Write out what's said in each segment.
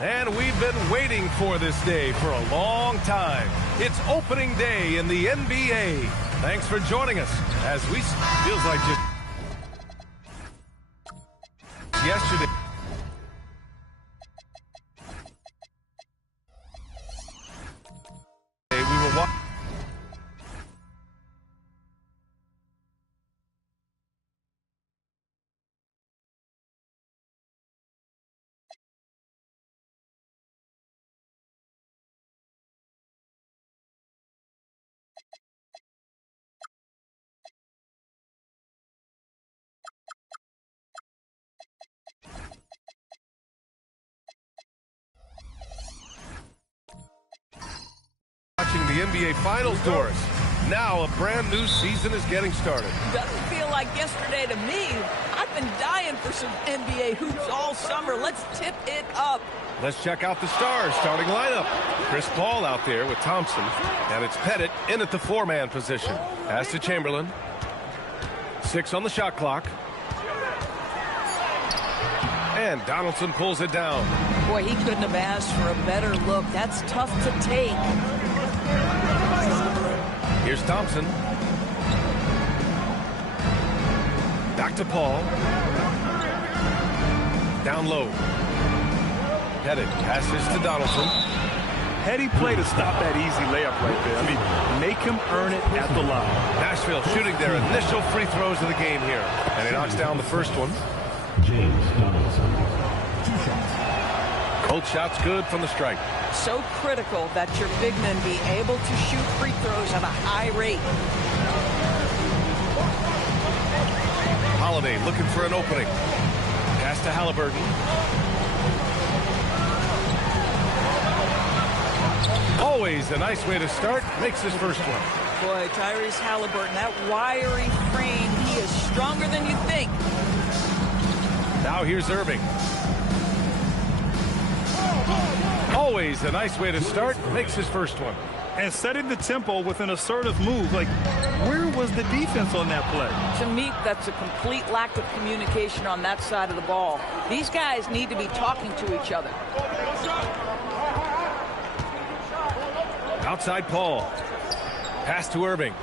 And we've been waiting for this day for a long time. It's opening day in the NBA. Thanks for joining us as we feels like just yesterday. We were watching. The NBA Finals, Doris. Now a brand new season is getting started. Doesn't feel like yesterday to me. I've been dying for some NBA hoops all summer. Let's tip it up. Let's check out the Stars starting lineup. Chris Paul out there with Thompson, and it's Pettit in at the four-man position. Pass to Chamberlain. 6 on the shot clock. And Donaldson pulls it down. Boy, he couldn't have asked for a better look. That's tough to take. Here's Thompson. Back to Paul. Down low. Pettit passes to Donaldson. Heady play to stop that easy layup right there. I mean, make him earn it at the line. Nashville shooting their initial free throws of the game here. And he knocks down the first one. James Donaldson. 2 shots. Both shots good from the strike. So critical that your big men be able to shoot free throws at a high rate. Holiday looking for an opening. Pass to Halliburton. Always a nice way to start. Makes his first one. Boy, Tyrese Halliburton, that wiry frame, he is stronger than you think. Now here's Irving. Always a nice way to start. Makes his first one. And setting the tempo with an assertive move. Like, where was the defense on that play? To me, that's a complete lack of communication on that side of the ball. These guys need to be talking to each other. Outside Paul. Pass to Irving.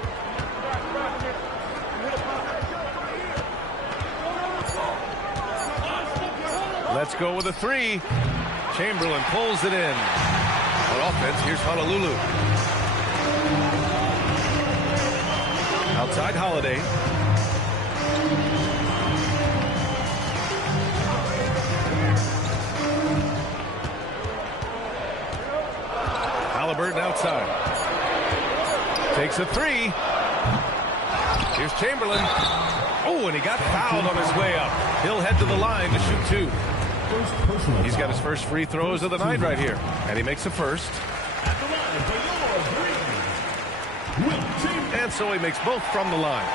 Let's go with a 3. Chamberlain pulls it in. On offense, here's Honolulu. Outside Holiday. Halliburton outside. Takes a 3. Here's Chamberlain. Oh, and he got fouled on his way up. He'll head to the line to shoot 2. He's got his first free throws of the night right here. And he makes the first. And so he makes both from the line.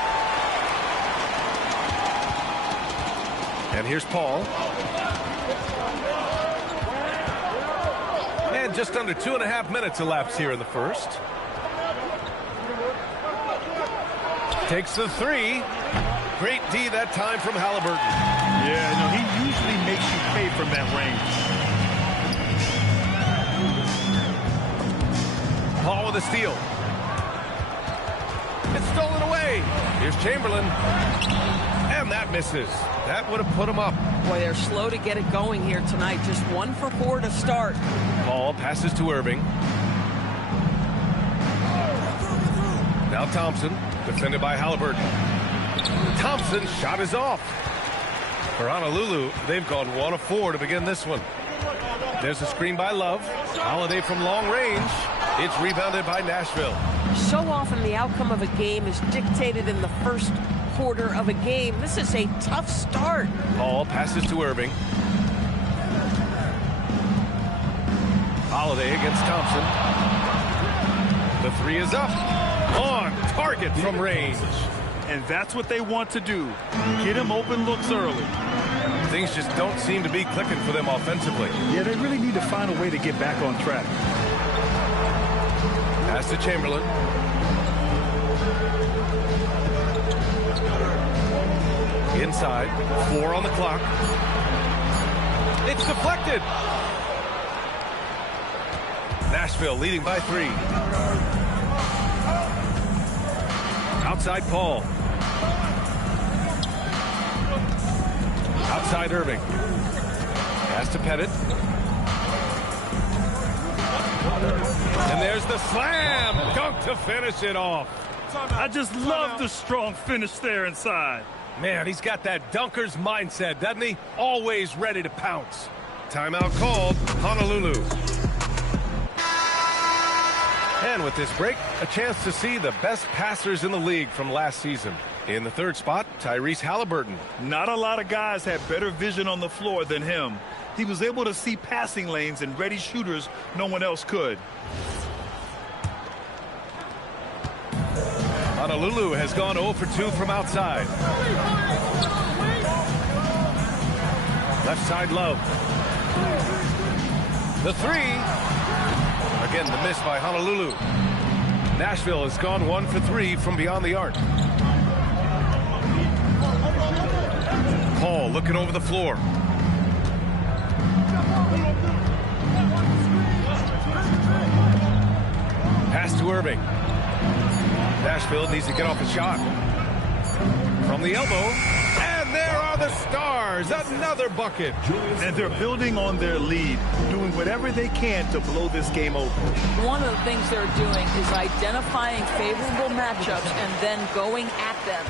And here's Paul. And just under 2.5 minutes elapsed here in the first. Takes the 3. Great D that time from Halliburton. Yeah, no, he usually makes you pay from that range. Paul with a steal. It's stolen away. Here's Chamberlain. And that misses. That would have put him up. Boy, they're slow to get it going here tonight. Just 1 for 4 to start. Paul passes to Irving. Now Thompson, defended by Halliburton. Thompson's shot is off. For Honolulu, they've gone 1 of 4 to begin this one. There's a screen by Love. Holiday from long range. It's rebounded by Nashville. So often the outcome of a game is dictated in the first quarter of a game. This is a tough start. Paul passes to Irving. Holiday against Thompson. The 3 is up. On target from range. And that's what they want to do. Get him open looks early. Things just don't seem to be clicking for them offensively. Yeah, they really need to find a way to get back on track. Pass to Chamberlain. Inside. 4 on the clock. It's deflected. Nashville leading by 3. Outside Paul. Outside Irving. Pass to Pettit. And there's the slam. Dunk to finish it off. I just love the strong finish there inside. Man, he's got that dunker's mindset, doesn't he? Always ready to pounce. Timeout called, Honolulu. And with this break, a chance to see the best passers in the league from last season. In the third spot, Tyrese Halliburton. Not a lot of guys had better vision on the floor than him. He was able to see passing lanes and ready shooters no one else could. Honolulu has gone 0 for 2 from outside. Left side Love. The 3. Again, the miss by Honolulu. Nashville has gone 1 for 3 from beyond the arc. Paul looking over the floor. Pass to Irving. Nashville needs to get off a shot. From the elbow. And there are the Stars. Another bucket. And they're building on their lead, doing whatever they can to blow this game open. One of the things they're doing is identifying favorable matchups and then going at them.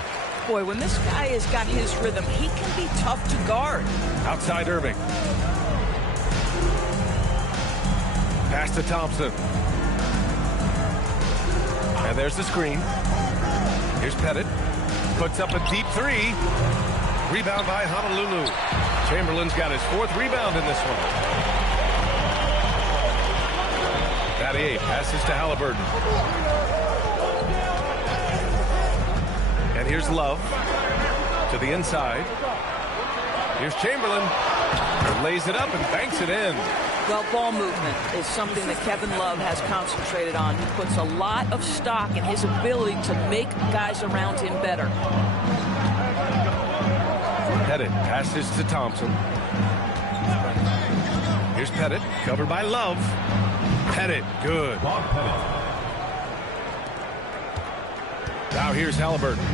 Boy, when this guy has got his rhythm, he can be tough to guard. Outside Irving. Pass to Thompson. And there's the screen. Here's Pettit. Puts up a deep 3. Rebound by Honolulu. Chamberlain's got his 4th rebound in this one. Battier passes to Halliburton. And here's Love to the inside. Here's Chamberlain. Lays it up and banks it in. Well, ball movement is something that Kevin Love has concentrated on. He puts a lot of stock in his ability to make guys around him better. Pettit passes to Thompson. Here's Pettit, covered by Love. Pettit, good. Now here's Halliburton.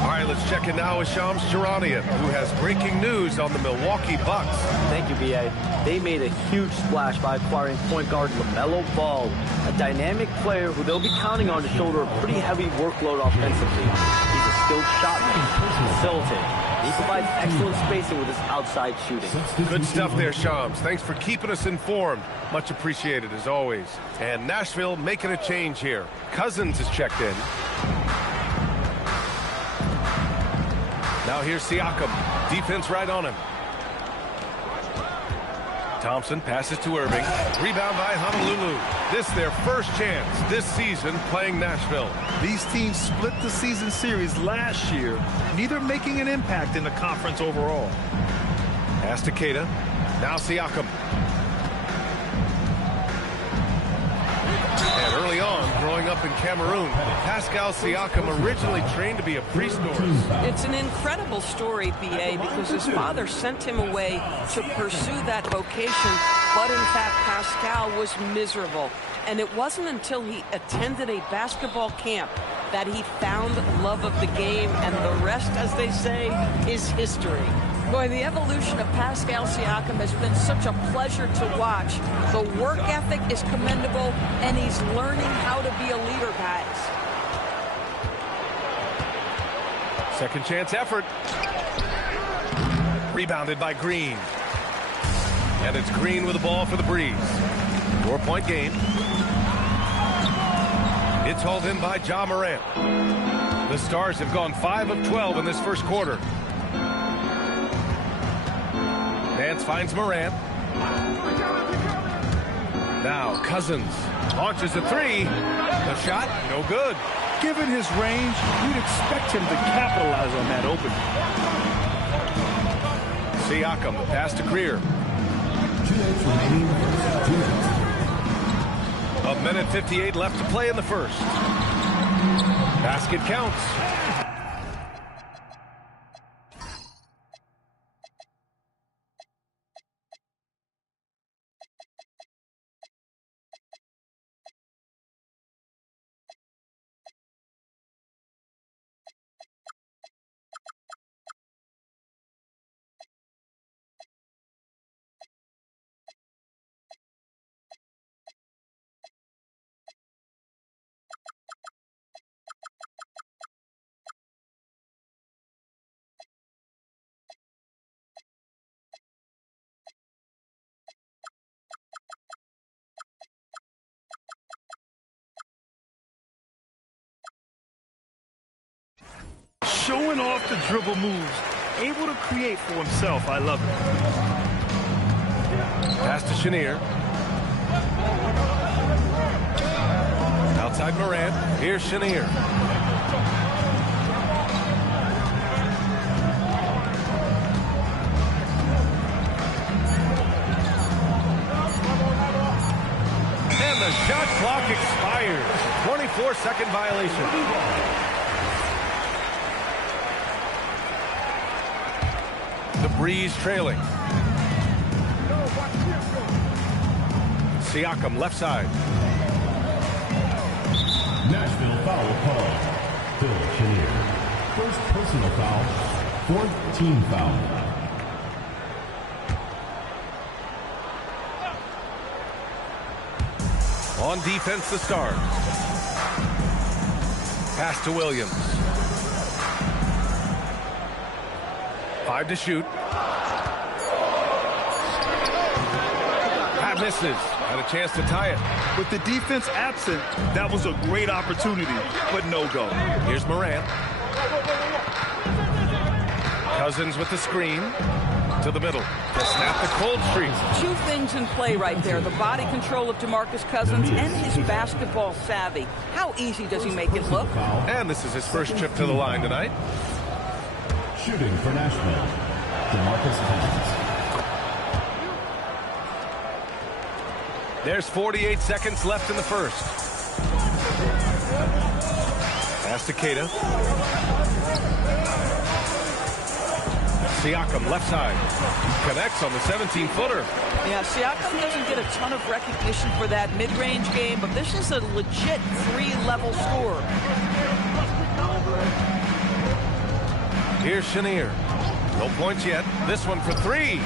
All right, let's check in now with Shams Charania, who has breaking news on the Milwaukee Bucks. Thank you, B.A. They made a huge splash by acquiring point guard LaMelo Ball, a dynamic player who they'll be counting on to shoulder a pretty heavy workload offensively. He's a skilled shot maker, facilitator. He provides excellent spacing with his outside shooting. Good stuff there, Shams. Thanks for keeping us informed. Much appreciated, as always. And Nashville making a change here. Cousins is checked in. Now here's Siakam. Defense right on him. Thompson passes to Irving. Rebound by Honolulu. This their first chance this season playing Nashville. These teams split the season series last year, neither making an impact in the conference overall. Pass to Keita. Now Siakam. And early on, growing up in Cameroon, Pascal Siakam originally trained to be a priest. It's an incredible story, B.A., because his father sent him away to pursue that vocation, but in fact, Pascal was miserable. And it wasn't until he attended a basketball camp that he found love of the game, and the rest, as they say, is history. Boy, the evolution of Pascal Siakam has been such a pleasure to watch. The work ethic is commendable, and he's learning how to be a leader, guys. Second chance effort. Rebounded by Green. And it's Green with the ball for the Breeze. 4-point game. It's hauled in by Ja Morant. The Stars have gone 5 of 12 in this first quarter. Nance finds Morant. Now Cousins launches a 3. The shot, no good. Given his range, you'd expect him to capitalize on that opening. Siakam, pass to Greer. 1:58 left to play in the first. Basket counts. showing off the dribble moves, able to create for himself. I love it. Pass to Chenier. Outside Morant. Here's Chenier. And the shot clock expires. 24-second violation. The Breeze trailing. Siakam left side. Nashville foul call. Phil Chenier. First personal foul. Fourth team foul. On defense, the Stars. Pass to Williams. 5 to shoot. That misses. Had a chance to tie it. With the defense absent, that was a great opportunity, but no go. Here's Morant. Cousins with the screen. To the middle. To snap the cold streak. 2 things in play right there. The body control of DeMarcus Cousins and his basketball savvy. How easy does he make it look? And this is his first trip to the line tonight. Shooting for Nashville. DeMarcus Cousins. There's 48 seconds left in the first. Pass to Keita. Siakam left side. Connects on the 17-footer. Yeah, Siakam doesn't get a ton of recognition for that mid-range game, but this is a legit 3-level score. Here's Chenier. No points yet. This one for 3.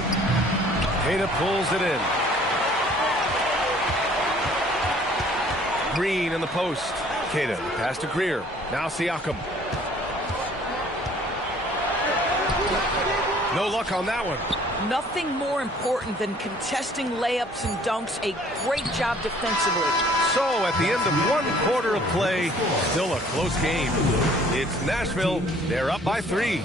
Keita pulls it in. Green in the post. Keita pass to Greer. Now Siakam. No luck on that one. Nothing more important than contesting layups and dunks. A great job defensively. So at the end of 1 quarter of play, still a close game. It's Nashville. They're up by 3.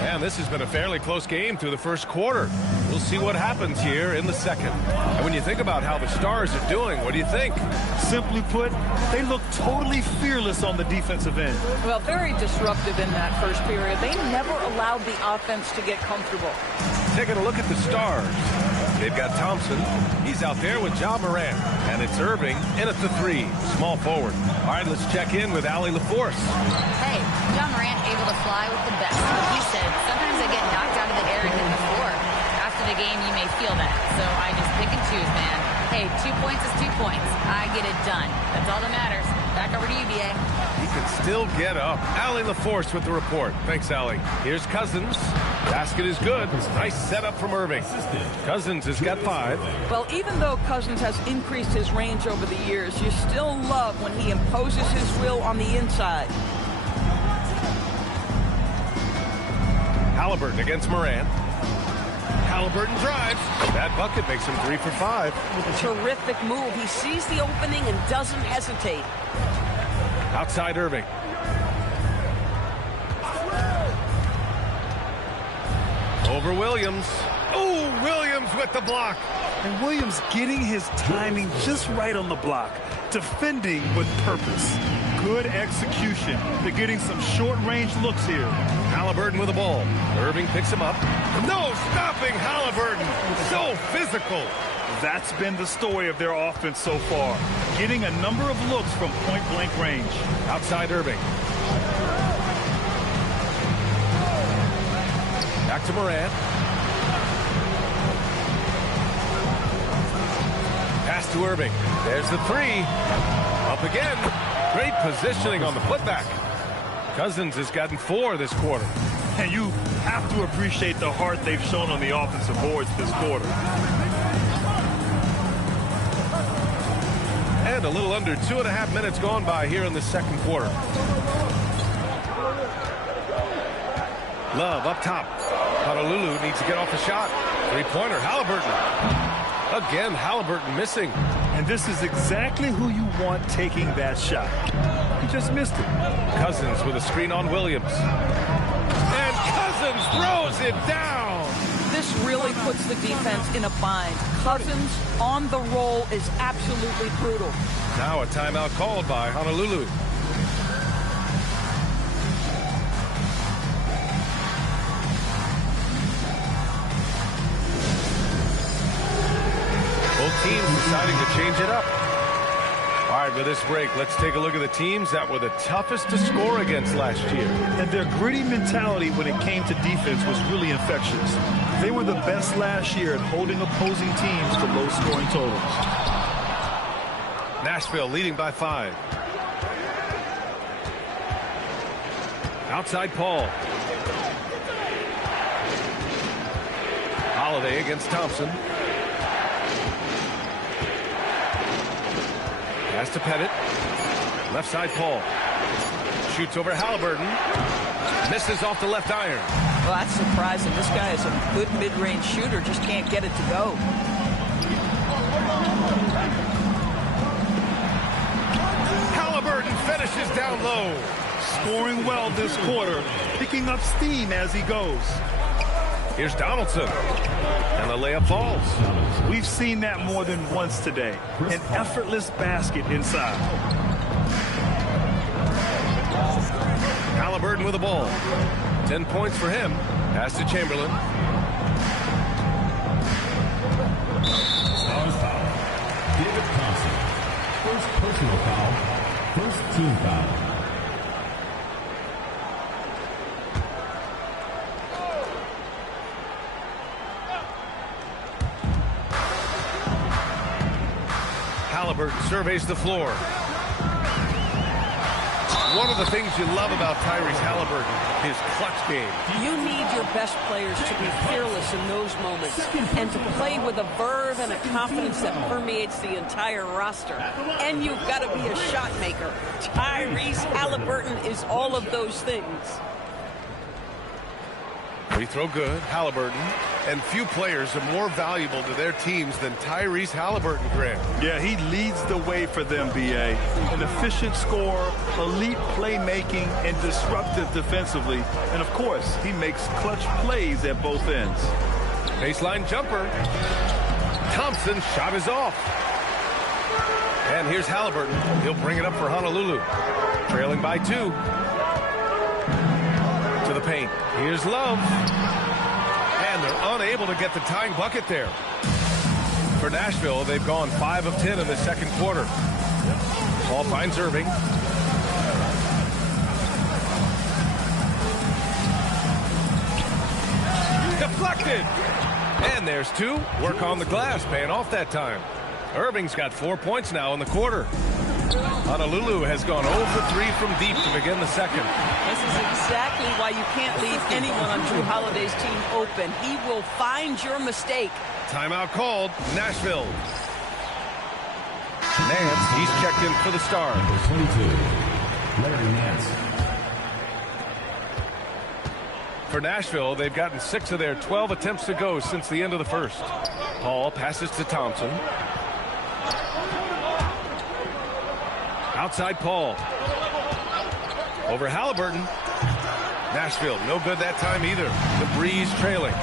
And this has been a fairly close game through the first quarter. We'll see what happens here in the second. And when you think about how the Stars are doing, what do you think? Simply put, they look totally fearless on the defensive end. Well, very disruptive in that first period. They never allowed the offense to get comfortable. Taking a look at the Stars. They've got Thompson. He's out there with Ja Morant. And it's Irving in at the 3. Small forward. All right, let's check in with Allie LaForce. Hey, Ja Morant able to fly with the best. Like you said, sometimes I get knocked out of the air and hit the floor. After the game, you may feel that. So I just pick and choose, man. Hey, 2 points is 2 points. I get it done. That's all that matters. Back over to you, BA. He can still get up. Allie LaForce with the report. Thanks, Allie. Here's Cousins. Basket is good. Nice setup from Irving. Cousins has got 5. Well, even though Cousins has increased his range over the years, you still love when he imposes his will on the inside. Halliburton against Morant. Halliburton drives. That bucket makes him 3 for 5. Terrific move. He sees the opening and doesn't hesitate. Outside Irving. Over Williams. Oh, Williams with the block. And Williams getting his timing just right on the block. Defending with purpose. Good execution. They're getting some short-range looks here. Halliburton with the ball. Irving picks him up. No stopping Halliburton. So physical. That's been the story of their offense so far. Getting a number of looks from point-blank range. Outside Irving. Back to Morant. Pass to Irving. There's the 3. Up again. Great positioning on the putback. Cousins has gotten 4 this quarter. And you have to appreciate the heart they've shown on the offensive boards this quarter. And a little under 2.5 minutes gone by here in the second quarter. Love up top. Honolulu needs to get off the shot. 3-pointer. Halliburton. Again, Halliburton missing. And this is exactly who you want taking that shot. He just missed it. Cousins with a screen on Williams. And Cousins throws it down. This really puts the defense in a bind. Cousins on the roll is absolutely brutal. Now a timeout called by Honolulu. Both teams deciding to change it up. All right, with this break, let's take a look at the teams that were the toughest to score against last year. And their gritty mentality when it came to defense was really infectious. They were the best last year at holding opposing teams to low-scoring totals. Nashville leading by 5. Outside Paul. Holiday against Thompson. Pass to Pettit. Left side Paul. Shoots over Halliburton. Misses off the left iron. Well, that's surprising. This guy is a good mid-range shooter, just can't get it to go. Halliburton finishes down low. Scoring well this quarter, picking up steam as he goes. Here's Donaldson. And the layup falls. We've seen that more than once today. An effortless basket inside. Halliburton with the ball. 10 points for him. Pass to Chamberlain. Stars foul. David Thompson. First personal foul. First team foul. Halliburton surveys the floor. One of the things you love about Tyrese Halliburton, his clutch game. You need your best players to be fearless in those moments and to play with a verve and a confidence that permeates the entire roster. And you've got to be a shot maker. Tyrese Halliburton is all of those things. Free throw good, Halliburton. And few players are more valuable to their teams than Tyrese Halliburton, Grant. Yeah, he leads the way for them, B.A. An efficient scorer, elite playmaking, and disruptive defensively. And, of course, he makes clutch plays at both ends. Baseline jumper. Thompson's shot is off. And here's Halliburton. He'll bring it up for Honolulu. Trailing by 2. To the paint. Here's Love. And they're unable to get the tying bucket there. For Nashville, they've gone 5 of 10 in the second quarter. Ball finds Irving. Deflected. And there's 2. Work on the glass, paying off that time. Irving's got 4 points now in the quarter. Honolulu has gone 0 for 3 from deep to begin the second. This is exactly why you can't leave anyone on Drew Holiday's team open. He will find your mistake. Timeout called, Nashville. Nance, he's checked in for the Stars. Number 22, Larry Nance. For Nashville, they've gotten 6 of their 12 attempts to go since the end of the first. Paul passes to Thompson. Outside Paul. Over Halliburton. Nashville, no good that time either. The Breeze trailing.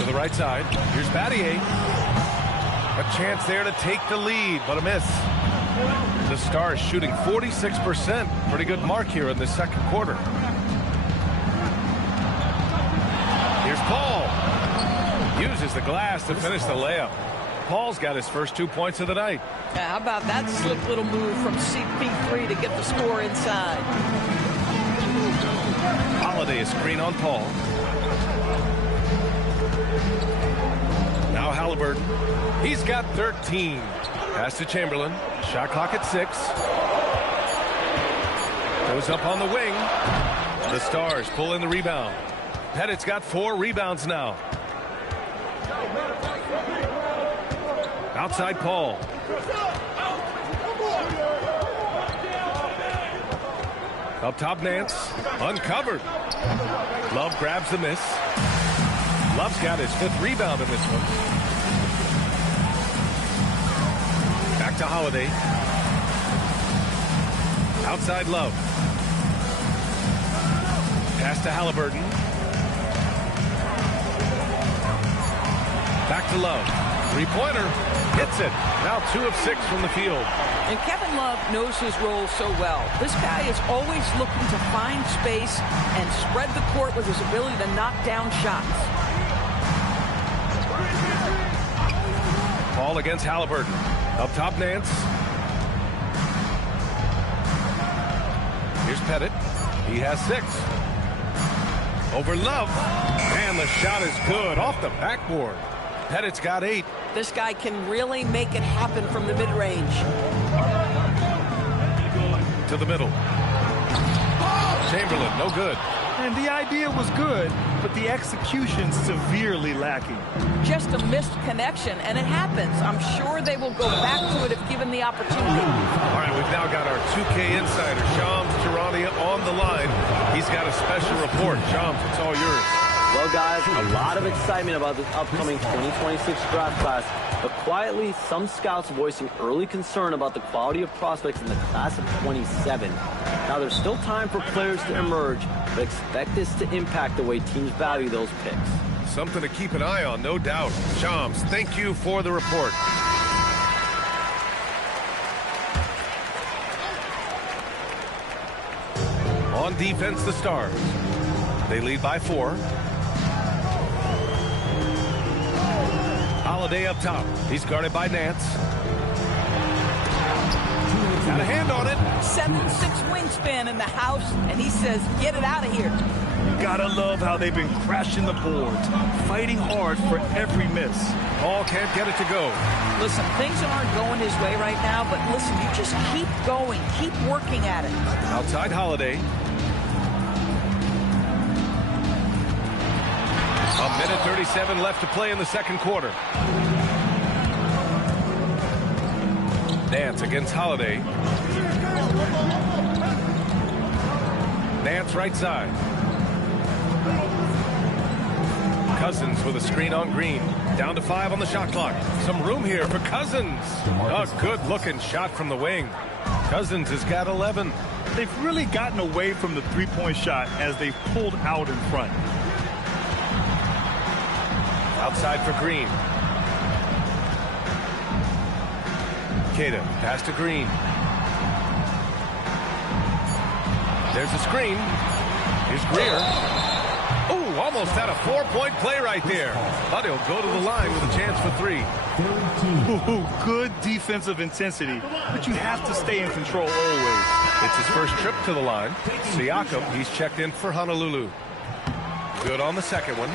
To the right side. Here's Battier. A chance there to take the lead, but a miss. The Stars shooting 46%. Pretty good mark here in the second quarter. Here's Paul. Uses the glass to finish the layup. Paul's got his first 2 points of the night. Yeah, how about that slick little move from CP3 to get the score inside? Holiday is screen on Paul. Now Halliburton. He's got 13. Pass to Chamberlain. Shot clock at 6. Goes up on the wing. The Stars pull in the rebound. Pettit's got 4 rebounds now. Outside Paul. Up top Nance. Uncovered. Love grabs the miss. Love's got his 5th rebound in this one. to Holiday. Outside Love. Pass to Halliburton. Back to Love. Three-pointer. Hits it. Now 2 of 6 from the field. And Kevin Love knows his role so well. This guy is always looking to find space and spread the court with his ability to knock down shots. Ball against Halliburton. Up top, Nance. Here's Pettit. He has 6. Over Love. And the shot is good off the backboard. Pettit's got 8. This guy can really make it happen from the mid-range. To the middle. Chamberlain, no good. And the idea was good, but the execution severely lacking. Just a missed connection, and it happens. I'm sure they will go back to it if given the opportunity. All right, we've now got our 2K insider, Shams Charania, on the line. He's got a special report. Shams, it's all yours. Well, guys, a lot of excitement about this upcoming 2026 draft class, but quietly, some scouts voicing early concern about the quality of prospects in the class of 27. Now, there's still time for players to emerge, but expect this to impact the way teams value those picks. Something to keep an eye on, no doubt. Shams, thank you for the report. On defense, the Stars. They lead by 4. Holiday up top. He's guarded by Nance. Got a hand on it. 7'6" wingspan in the house, and he says, get it out of here. Gotta love how they've been crashing the boards, fighting hard for every miss. Ball can't get it to go. Listen, things aren't going his way right now, but listen, you just keep going, keep working at it. Outside Holiday. A minute 37 left to play in the second quarter. Nance against Holiday. Nance right side. Cousins with a screen on Green. Down to 5 on the shot clock. Some room here for Cousins. A good-looking shot from the wing. Cousins has got 11. They've really gotten away from the three-point shot as they've pulled out in front. Outside for Green. Queta, pass to Green. There's a screen. Here's Greer. Ooh, almost had a 4-point play right there. But he'll go to the line with a chance for 3. Ooh, good defensive intensity, but you have to stay in control always. It's his first trip to the line. Siakam, he's checked in for Honolulu. Good on the second one.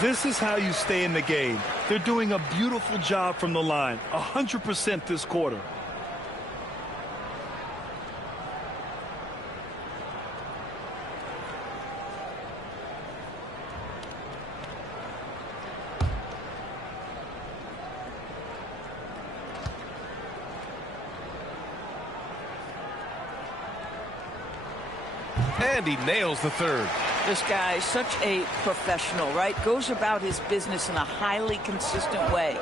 This is how you stay in the game. They're doing a beautiful job from the line. 100% this quarter. And he nails the third. This guy is such a professional, right? Goes about his business in a highly consistent way.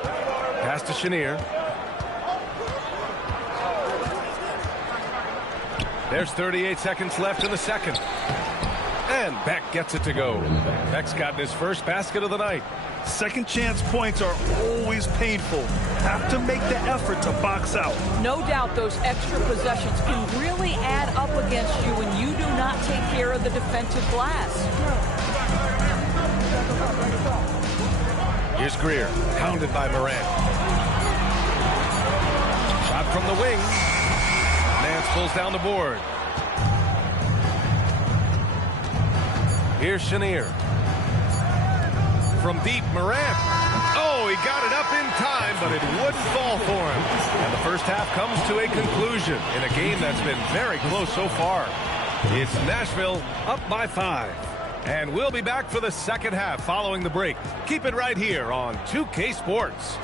Pass to Chenier. There's 38 seconds left in the second. And Beck gets it to go. Beck's gotten his first basket of the night. Second chance points are always painful. Have to make the effort to box out. No doubt those extra possessions can really add up against you when you do not take care of the defensive glass. Here's Greer, pounded by Morant. Shot from the wing. Nance pulls down the board. Here's Chenier. From deep, Morant. Oh, he got it up in time, but it wouldn't fall for him. And the first half comes to a conclusion in a game that's been very close so far. It's Nashville up by 5. And we'll be back for the second half following the break. Keep it right here on 2K Sports.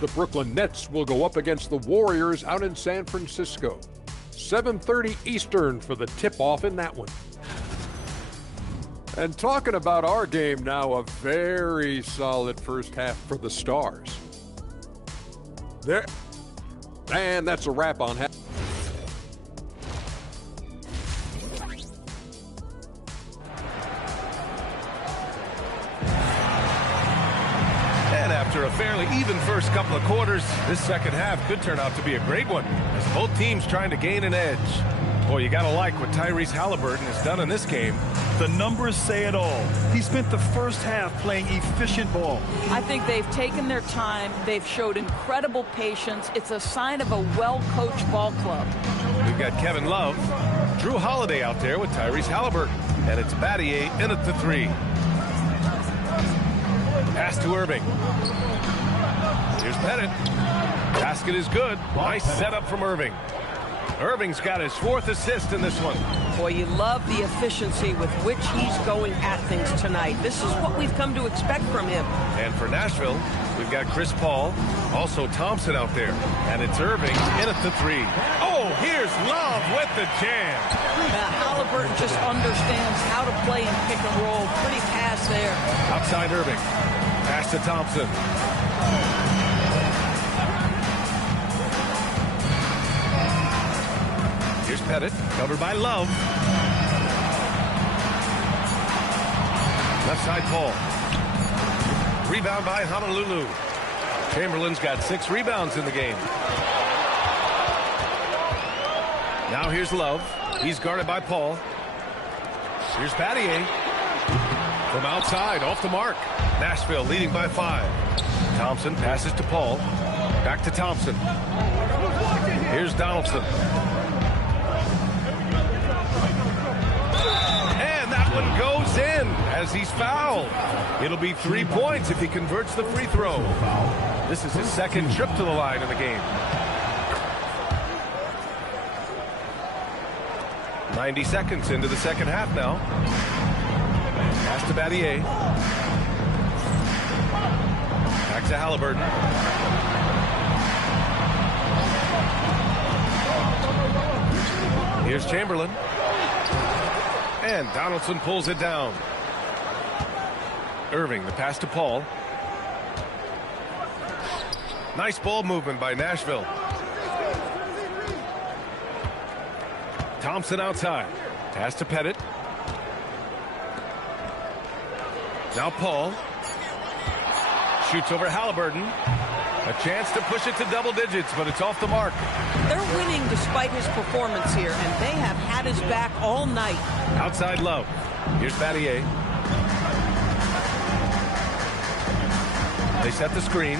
The Brooklyn Nets will go up against the Warriors out in San Francisco. 7:30 Eastern for the tip-off in that one. And talking about our game now, a very solid first half for the Stars. There. And that's a wrap on half. And after a fairly even first couple of quarters, this second half could turn out to be a great one, as both teams trying to gain an edge. Boy, you got to like what Tyrese Haliburton has done in this game. The numbers say it all. He spent the first half playing efficient ball. I think they've taken their time. They've showed incredible patience. It's a sign of a well-coached ball club. We've got Kevin Love, Drew Holiday out there with Tyrese Haliburton. And it's Battier in at the three. Pass to Irving. Here's Pettit. Basket is good. Nice setup from Irving. Irving's got his 4th assist in this one. Boy, you love the efficiency with which he's going at things tonight. This is what we've come to expect from him. And for Nashville, we've got Chris Paul, also Thompson out there. And it's Irving in at the three. Oh, here's Love with the jam. Haliburton just understands how to play in pick and roll. Pretty pass there. Outside Irving. Pass to Thompson. Here's Pettit, covered by Love. Left side Paul. Rebound by Honolulu. Chamberlain's got 6 rebounds in the game. Now here's Love. He's guarded by Paul. Here's Battier. From outside, off the mark. Nashville leading by 5. Thompson passes to Paul. Back to Thompson. Here's Donaldson. One goes in as he's fouled. It'll be 3 points if he converts the free throw. This is his 2nd trip to the line in the game. 90 seconds into the second half now. Pass to Battier. Back to Haliburton. Here's Chamberlain. And Donaldson pulls it down. Irving, the pass to Paul. Nice ball movement by Nashville. Thompson outside. Pass to Pettit. Now Paul. Shoots over Haliburton. A chance to push it to double digits, but it's off the mark. They're winning despite his performance here, and they have had his back all night. Outside Love. Here's Battier. They set the screen.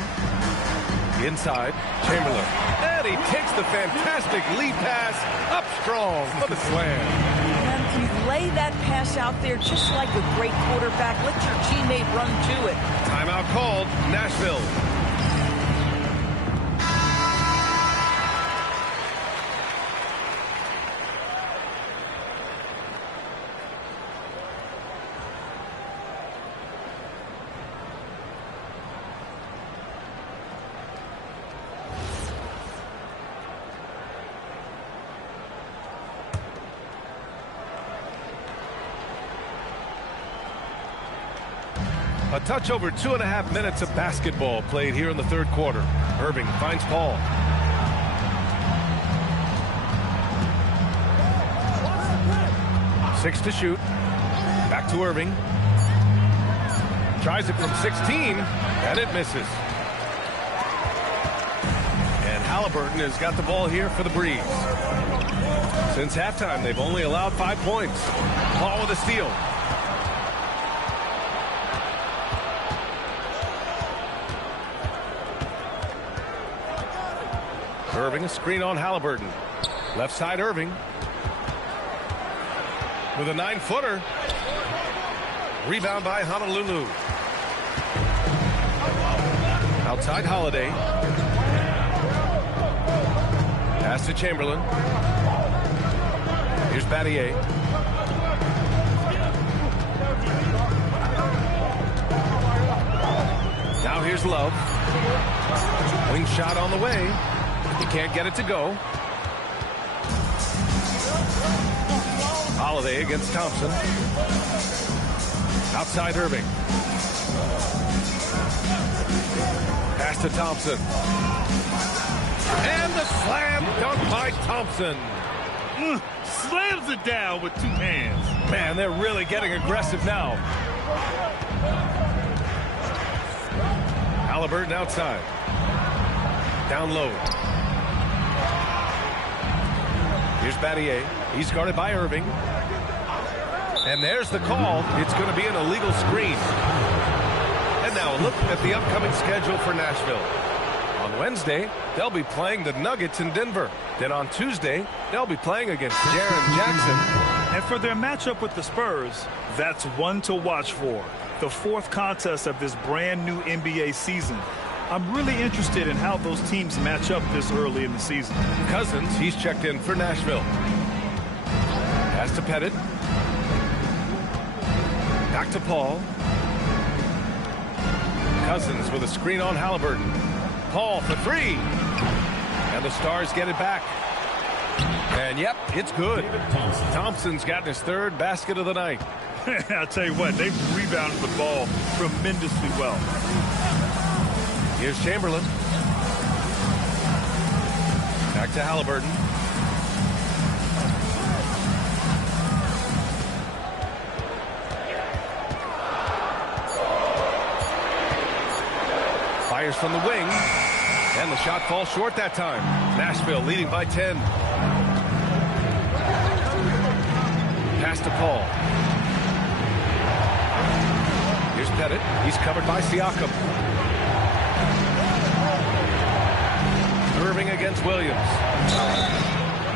Inside, Chamberlain. And he takes the fantastic lead pass up strong for the slam. And you lay that pass out there just like a great quarterback. Let your teammate run to it. Timeout called, Nashville. A touch over 2.5 minutes of basketball played here in the third quarter. Irving finds Paul. Six to shoot. Back to Irving. Tries it from 16, and it misses. And Haliburton has got the ball here for the Breeze. Since halftime, they've only allowed 5 points. Paul with a steal. Irving, a screen on Haliburton. Left side Irving. With a 9-footer. Rebound by Honolulu. Outside Holiday. Pass to Chamberlain. Here's Battier. Now Now here's Love. Wing shot on the way. He can't get it to go. Holiday against Thompson. Outside Irving. Pass to Thompson. And the slam dunk by Thompson. Slams it down with two hands. Man, they're really getting aggressive now. Halliburton outside. Down low. Here's Battier. He's guarded by Irving. And there's the call. It's going to be an illegal screen. And now look at the upcoming schedule for Nashville. On Wednesday, they'll be playing the Nuggets in Denver. Then on Tuesday, they'll be playing against Jaren Jackson. And for their matchup with the Spurs, that's one to watch for. The fourth contest of this brand new NBA season. I'm really interested in how those teams match up this early in the season. Cousins, he's checked in for Nashville. Pass to Pettit. Back to Paul. Cousins with a screen on Halliburton. Paul for three. And the Stars get it back. And yep, it's good. Thompson's gotten his third basket of the night. I'll tell you what, they've rebounded the ball tremendously well. Here's Chamberlain. Back to Halliburton. Fires from the wing. And the shot falls short that time. Nashville leading by 10. Pass to Paul. Here's Pettit. He's covered by Siakam. Irving against Williams.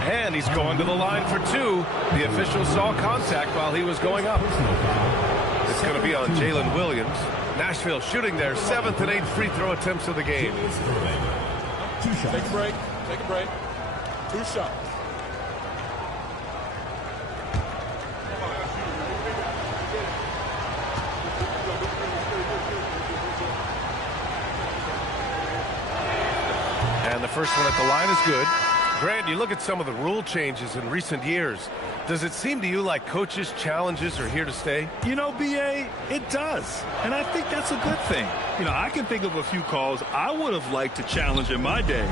And he's going to the line for two. The official saw contact while he was going up. It's going to be on Jalen Williams. Nashville shooting their 7th and 8th free throw attempts of the game. Take a break. Take a break. 2 shots. And the first one at the line is good. Grant, you look at some of the rule changes in recent years. Does it seem to you like coaches' challenges are here to stay? You know, B.A., it does. And I think that's a good thing. You know, I can think of a few calls I would have liked to challenge in my day.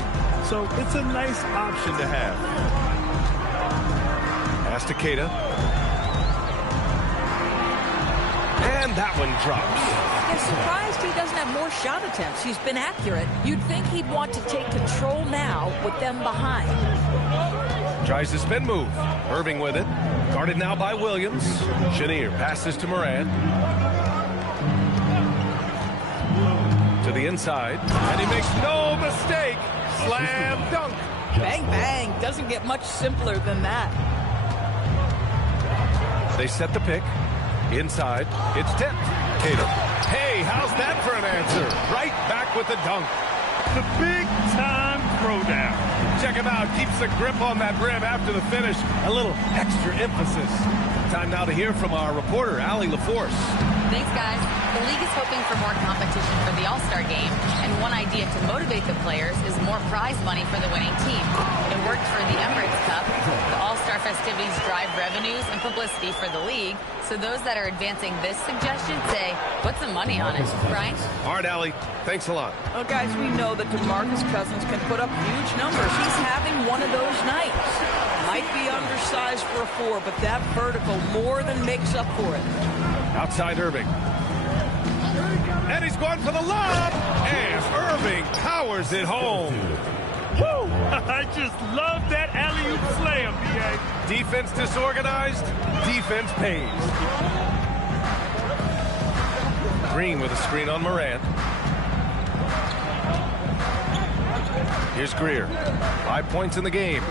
So it's a nice option to have. Pass to Keita. And that one drops. I'm surprised he doesn't have more shot attempts. He's been accurate. You'd think he'd want to take control now with them behind. Tries the spin move. Irving with it. Guarded now by Williams. Chenier passes to Moran. To the inside. And he makes no mistake. Slam dunk. Bang, bang. Doesn't get much simpler than that. They set the pick. Inside. It's tipped. Keita. Hey, how's that for an answer? Right back with the dunk. The big-time throwdown. Check him out. Keeps the grip on that rim after the finish. A little extra emphasis. Time now to hear from our reporter, Allie LaForce. Thanks, guys. The league is hoping for more competition for the All-Star game, and one idea to motivate the players is more prize money for the winning team. It worked for the Emirates Cup. The All-Star festivities drive revenues and publicity for the league, so those that are advancing this suggestion say, put some money on it. Brian? All right, Allie. Thanks a lot. Well, guys, we know that DeMarcus Cousins can put up huge numbers. He's having one of those nights. Might be undersized for a 4, but that vertical more than makes up for it. Outside Irving. And he's going for the lob. And Irving powers it home. Woo! I just love that alley-oop slam, B.A. Defense disorganized. Defense pays. Green with a screen on Moran. Here's Greer. 5 points in the game.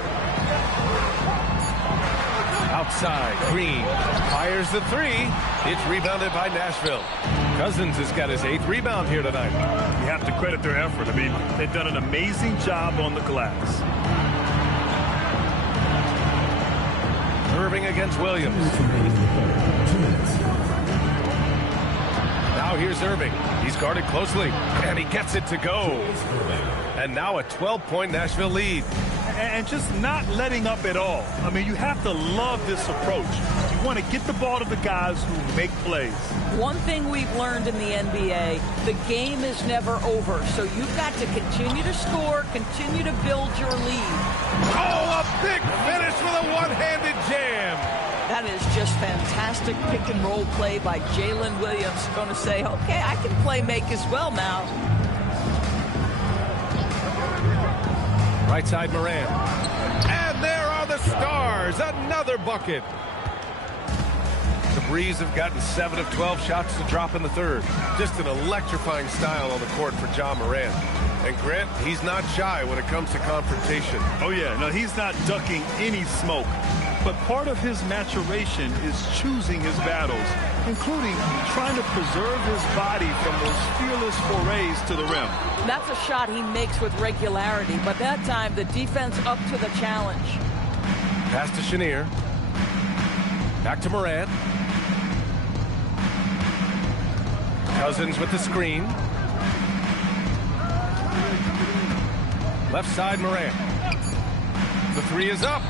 Outside, Green fires the 3. It's rebounded by Nashville. Cousins has got his 8th rebound here tonight. You have to credit their effort. I mean, they've done an amazing job on the glass. Irving against Williams. Now Now here's Irving. He's guarded closely, and he gets it to go. And now a 12-point Nashville lead. And just not letting up at all. I mean, you have to love this approach. You want to get the ball to the guys who make plays. One thing we've learned in the NBA, the game is never over. So you've got to continue to score, continue to build your lead. Oh, a big finish with a one-handed jam. That is just fantastic pick-and-roll play by Jalen Williams. Going to say, okay, I can play make as well now. Right side, Moran. And there are the Stars. Another bucket. The Breeze have gotten 7 of 12 shots to drop in the third. Just an electrifying style on the court for John Moran. And Grant, he's not shy when it comes to confrontation. Oh, yeah. No, he's not ducking any smoke. But part of his maturation is choosing his battles, including trying to preserve his body from those fearless forays to the rim. That's a shot he makes with regularity, but that time the defense up to the challenge. Pass to Chenier. Back to Moran. Cousins with the screen. Left side, Moran. The three is up.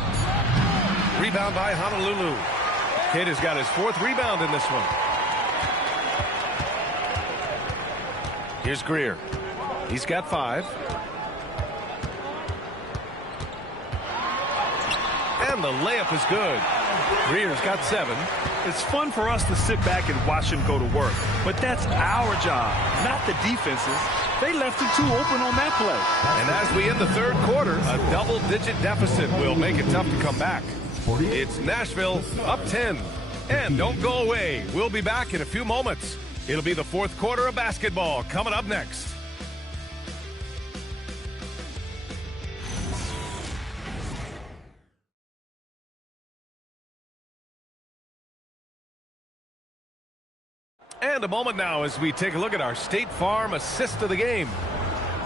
Rebound by Honolulu. Kidd has got his 4th rebound in this one. Here's Greer. He's got 5. And the layup is good. Greer's got 7. It's fun for us to sit back and watch him go to work. But that's our job, not the defense's. They left it too open on that play. And as we end the third quarter, a double-digit deficit will make it tough to come back. It's Nashville up 10. And don't go away. We'll be back in a few moments. It'll be the 4th quarter of basketball coming up next. And a moment now as we take a look at our State Farm assist of the game.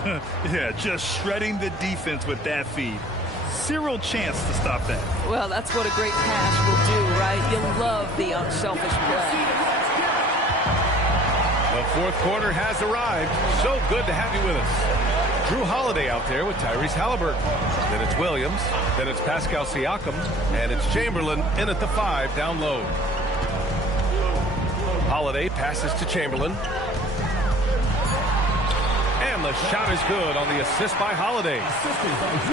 Yeah, just shredding the defense with that feed. Zero chance to stop that. Well, that's what a great pass will do, right? You love the unselfish play. The 4th quarter has arrived. So good to have you with us. Drew Holiday out there with Tyrese Halliburton. Then it's Williams. Then it's Pascal Siakam. And it's Chamberlain in at the 5 down low. Holiday passes to Chamberlain. And the shot is good on the assist by Holiday.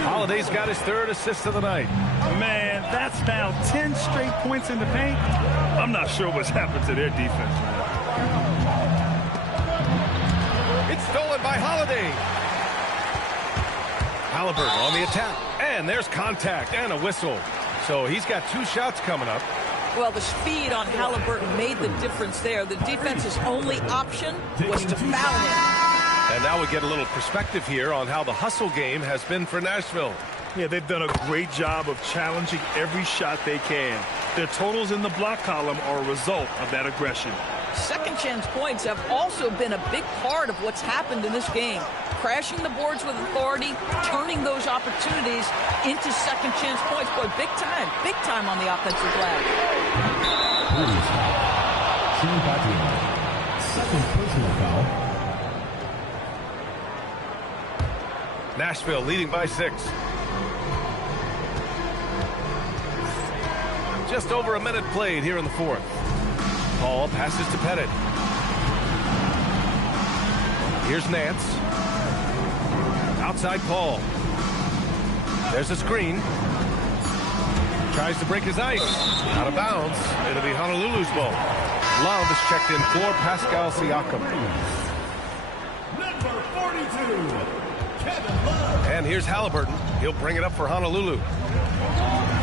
Holiday's got his 3rd assist of the night. Man, that's now 10 straight points in the paint. I'm not sure what's happened to their defense, man. It's stolen by Holiday. Halliburton on the attack. And there's contact and a whistle. So he's got 2 shots coming up. Well, the speed on Halliburton made the difference there. The defense's only option was to foul him. And now we get a little perspective here on how the hustle game has been for Nashville. Yeah, they've done a great job of challenging every shot they can. Their totals in the block column are a result of that aggression. Second chance points have also been a big part of what's happened in this game. Crashing the boards with authority, turning those opportunities into second chance points. Boy, big time on the offensive glass. Second personal foul. Nashville leading by 6. Just over a minute played here in the 4th. Paul passes to Pettit. Here's Nance. Outside Paul. There's a screen. Tries to break his ice. Out of bounds. It'll be Honolulu's ball. Love is checked in for Pascal Siakam. Number 42, Kevin Love. And here's Halliburton. He'll bring it up for Honolulu.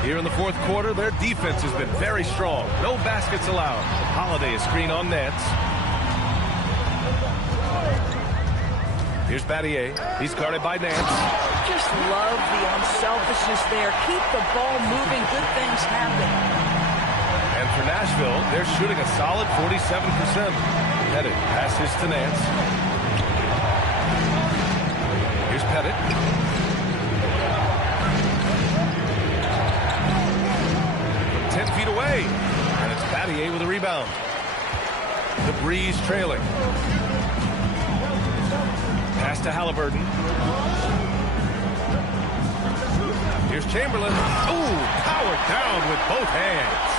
Here in the 4th quarter, their defense has been very strong. No baskets allowed. Holiday is screen on Nance. Here's Battier. He's guarded by Nance. Just love the unselfishness there. Keep the ball moving. Good things happen. And for Nashville, they're shooting a solid 47%. Pettit passes to Nance. Here's Pettit. From 10 feet away. And it's Battier with a rebound. The Breeze trailing. Pass to Halliburton. Here's Chamberlain. Ooh, powered down with both hands.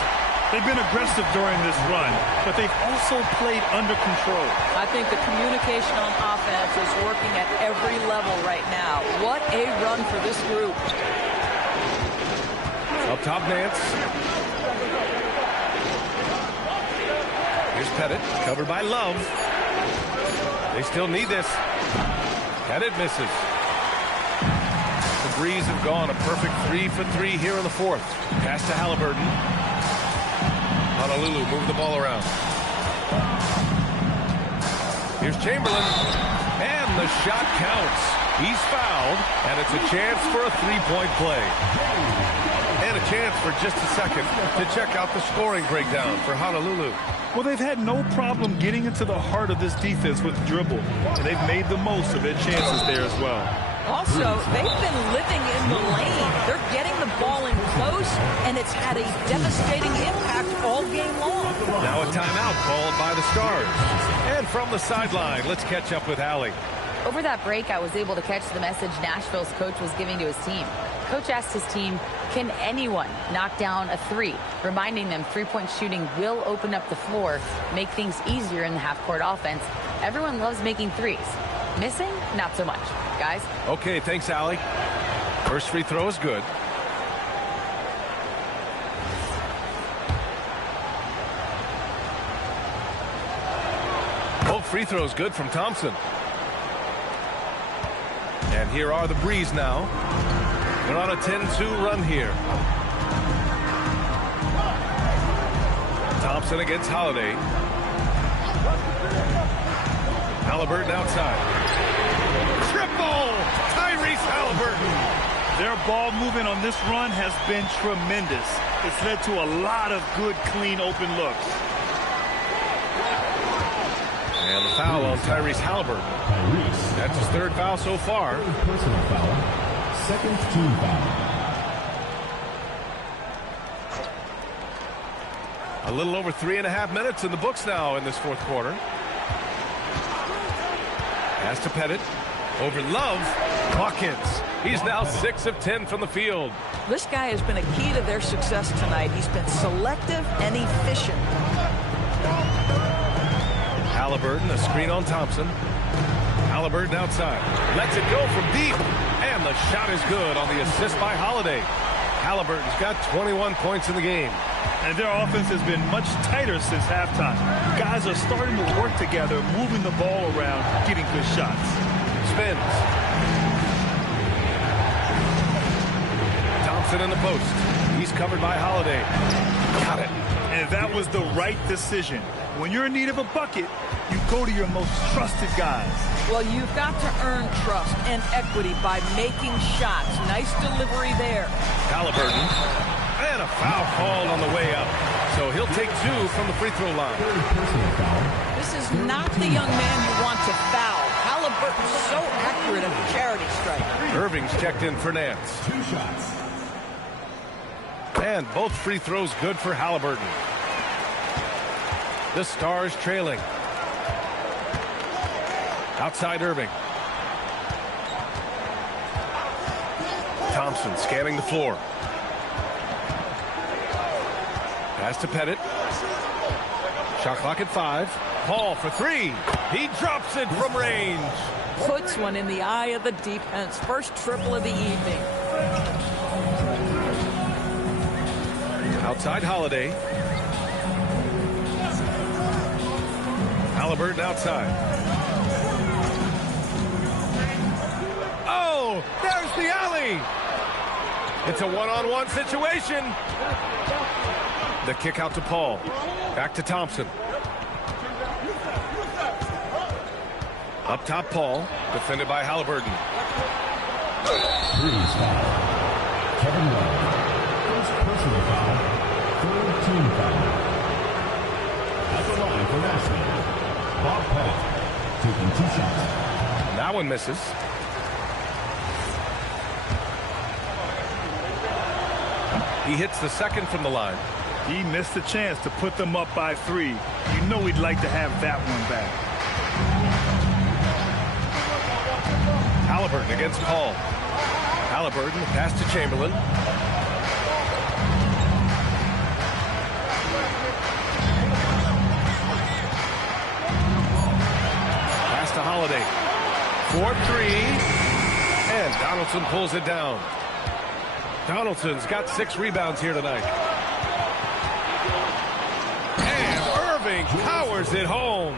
They've been aggressive during this run, but they've also played under control. I think the communication on offense is working at every level right now. What a run for this group. Up top, Nance. Here's Pettit, covered by Love. They still need this. Pettit misses. The Breeze have gone a perfect 3 for 3 here in the fourth. Pass to Halliburton. Honolulu move the ball around. Here's Chamberlain. And the shot counts. He's fouled, and it's a chance for a three-point play. And a chance for just a second to check out the scoring breakdown for Honolulu. Well, they've had no problem getting into the heart of this defense with the dribble, and they've made the most of their chances there as well. Also, they've been living in the lane. They're getting the ball in close, and it's had a devastating impact all game long. Now a timeout called by the Stars. And from the sideline, let's catch up with Allie. Over that break, I was able to catch the message Nashville's coach was giving to his team. Coach asked his team, can anyone knock down a three? Reminding them three-point shooting will open up the floor, make things easier in the half-court offense. Everyone loves making threes. Missing? Not so much. Guys? Okay, thanks, Allie. First free throw is good. Both free throws good from Thompson. And here are the Breeze now. They're on a 10-2 run here. Thompson against Holiday. Halliburton outside. Triple! Tyrese Halliburton. Their ball movement on this run has been tremendous. It's led to a lot of good, clean, open looks. And the foul on Tyrese Halliburton. That's his third foul so far. Personal foul. Second team foul. A little over 3.5 minutes in the books now in this fourth quarter. Pass to Pettit. Over Love. Hawkins. He's now 6 of 10 from the field. This guy has been a key to their success tonight. He's been selective and efficient. Halliburton, a screen on Thompson. Halliburton outside. Lets it go from deep. And the shot is good on the assist by Holiday. Halliburton's got 21 points in the game. And their offense has been much tighter since halftime. Guys are starting to work together, moving the ball around, getting good shots. Spins. Thompson in the post. He's covered by Holiday. Got it. And that was the right decision. When you're in need of a bucket, you go to your most trusted guys. Well, you've got to earn trust and equity by making shots. Nice delivery there. Halliburton. And a foul called on the way up. So he'll take 2 from the free throw line. Personal foul. This is not the young man you want to foul. Halliburton's so accurate at the charity strike. Irving's checked in for Nance. 2 shots. And both free throws good for Halliburton. The Stars trailing. Outside Irving. Thompson scanning the floor. Pass to Pettit. Shot clock at 5. Paul for 3. He drops it from range. Puts one in the eye of the defense. First triple of the evening. Outside Holiday. Halliburton outside. Oh, there's the alley. It's a one-on-one situation. The kick out to Paul. Back to Thompson. Up top, Paul. Defended by Halliburton. Breeze foul. Kevin Love. First personal foul. Third team foul. At the line for Nashville, Bob Paul. Taking 2 shots. That one misses. He hits the second from the line. He missed a chance to put them up by 3. You know he'd like to have that one back. Halliburton against Paul. Halliburton, pass to Chamberlain. Pass to Holiday. 4-3. And Donaldson pulls it down. Donaldson's got 6 rebounds here tonight. And Irving powers it home.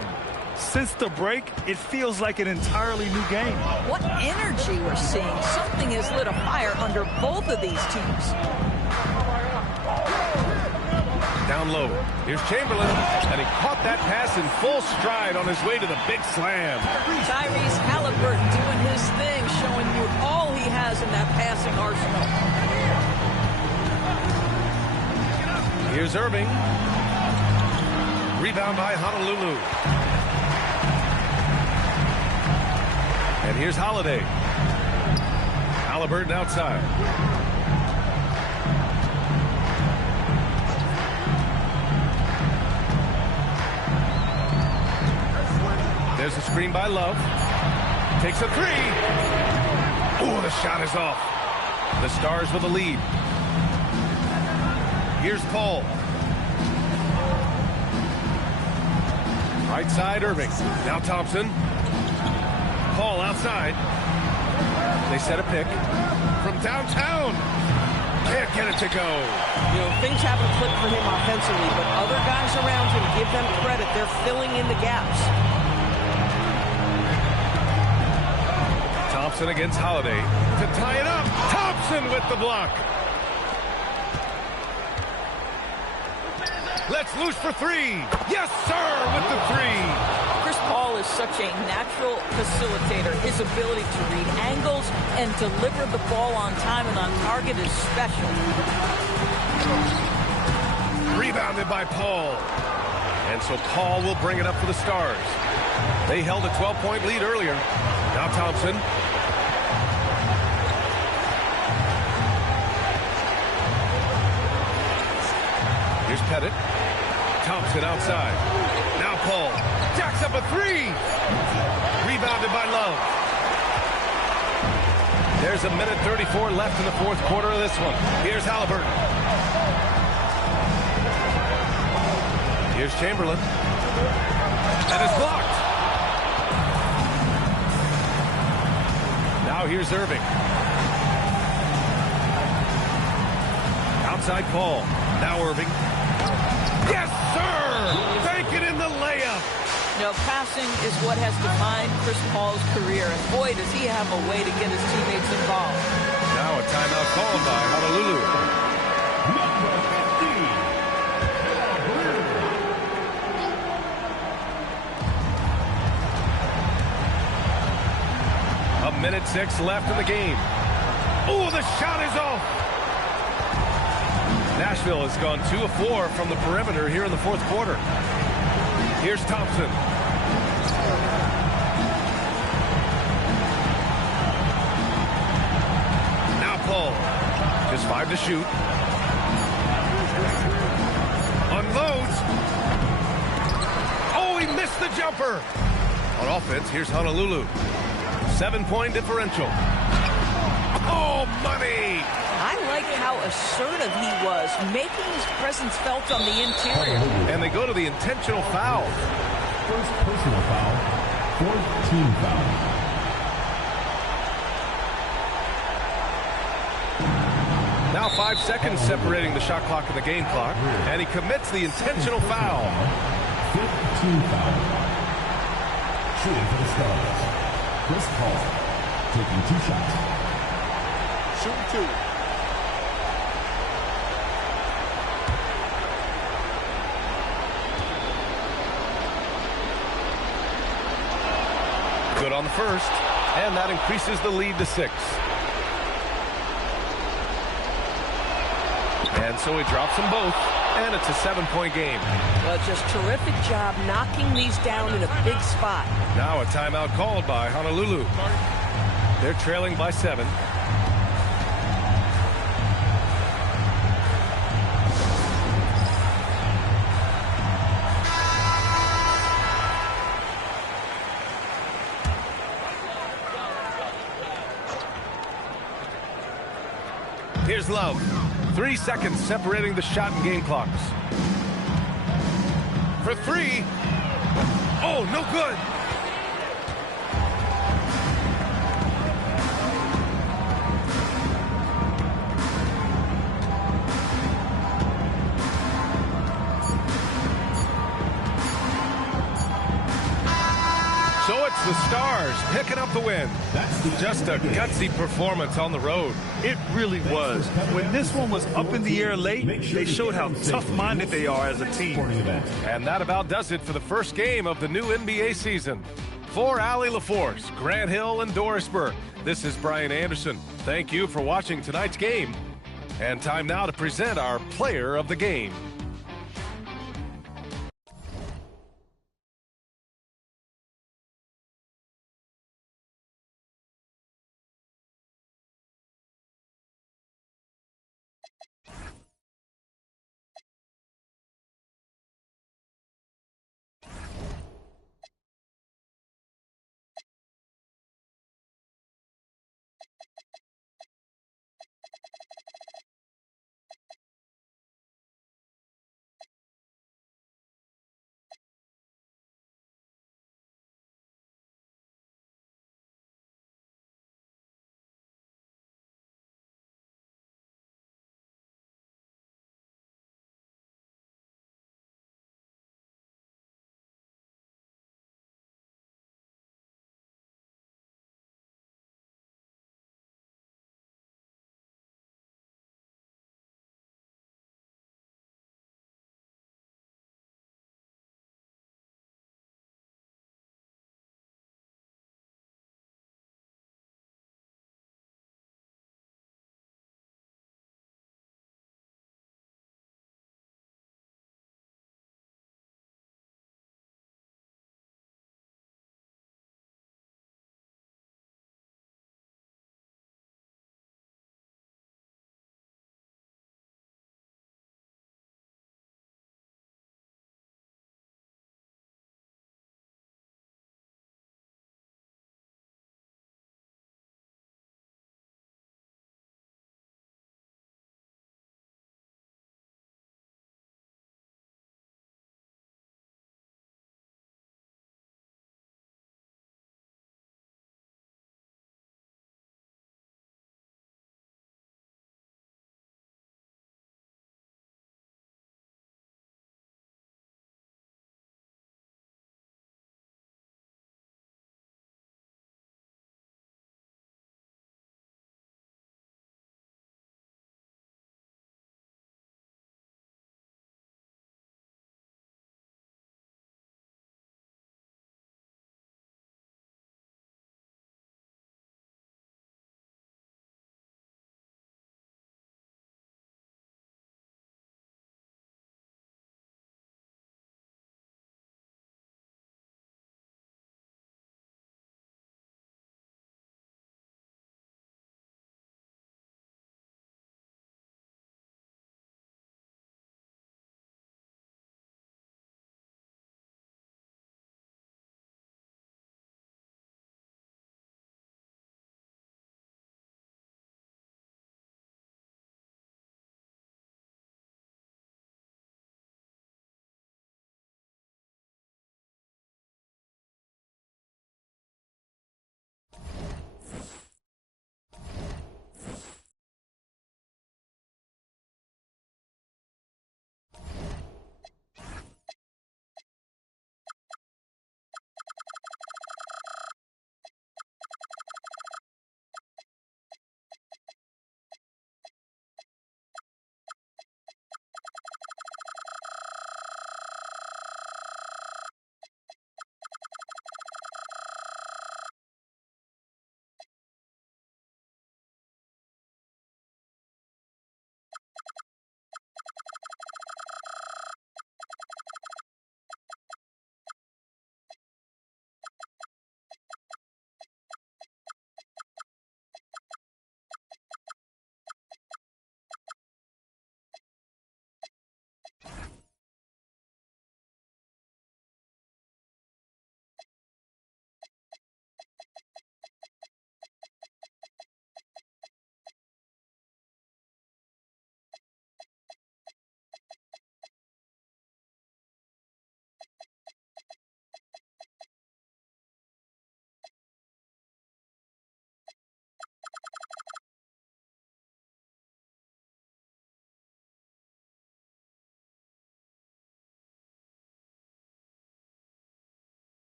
Since the break, it feels like an entirely new game. What energy we're seeing. Something has lit a fire under both of these teams. Down low. Here's Chamberlain. And he caught that pass in full stride on his way to the big slam. Tyrese Halliburton doing his thing, showing you all he has in that passing arsenal. Here's Irving. Rebound by Honolulu. And here's Holiday. Halliburton outside. There's a screen by Love. Takes a 3. Oh, the shot is off. The Stars with a lead. Here's Paul. Right side, Irving. Now Thompson. Paul outside. They set a pick from downtown. Can't get it to go. You know, things haven't clicked for him offensively, but other guys around him, give them credit. They're filling in the gaps. Thompson against Holiday to tie it up. Thompson with the block. Let's loose for 3. Yes, sir, with the 3. Chris Paul is such a natural facilitator. His ability to read angles and deliver the ball on time and on target is special. Rebounded by Paul. And so Paul will bring it up for the Stars. They held a 12-point lead earlier. Now Thompson. Here's Pettit. Thompson outside. Now Paul. Jacks up a 3. Rebounded by Love. There's a minute 34 left in the fourth quarter of this one. Here's Halliburton. Here's Chamberlain. And it's blocked. Now here's Irving. Outside Paul. Now Irving. Yes, sir! Bank it in the layup. You know, passing is what has defined Chris Paul's career, and boy, does he have a way to get his teammates involved. Now a timeout called by Honolulu. A minute 6 left in the game. Oh, the shot is off. Nashville has gone 2 of 4 from the perimeter here in the fourth quarter. Here's Thompson. Now Paul. Just 5 to shoot. Unloads. Oh, he missed the jumper. On offense, here's Honolulu. 7-point differential. Oh, money. I like how assertive he was, making his presence felt on the interior. And they go to the intentional foul. First personal foul, fourth team foul. Now 5 seconds separating the shot clock and the game clock. And he commits the intentional foul. Fifth team foul. Shooting for the Stars. Chris Paul taking 2 shots. Shooting 2. Good on the first, and that increases the lead to 6. And so he drops them both, and it's a 7-point game. Well, just terrific job knocking these down in a big spot. Now a timeout called by Honolulu. They're trailing by 7. Here's Love. 3 seconds separating the shot and game clocks. For three. Oh, no good. So it's the Stars picking up the win. Just a gutsy performance on the road. It really was. When this one was up in the air late, they showed how tough-minded they are as a team. And that about does it for the first game of the new NBA season. For Allie LaForce, Grant Hill, and Doris Burke, this is Brian Anderson. Thank you for watching tonight's game. And time now to present our player of the game.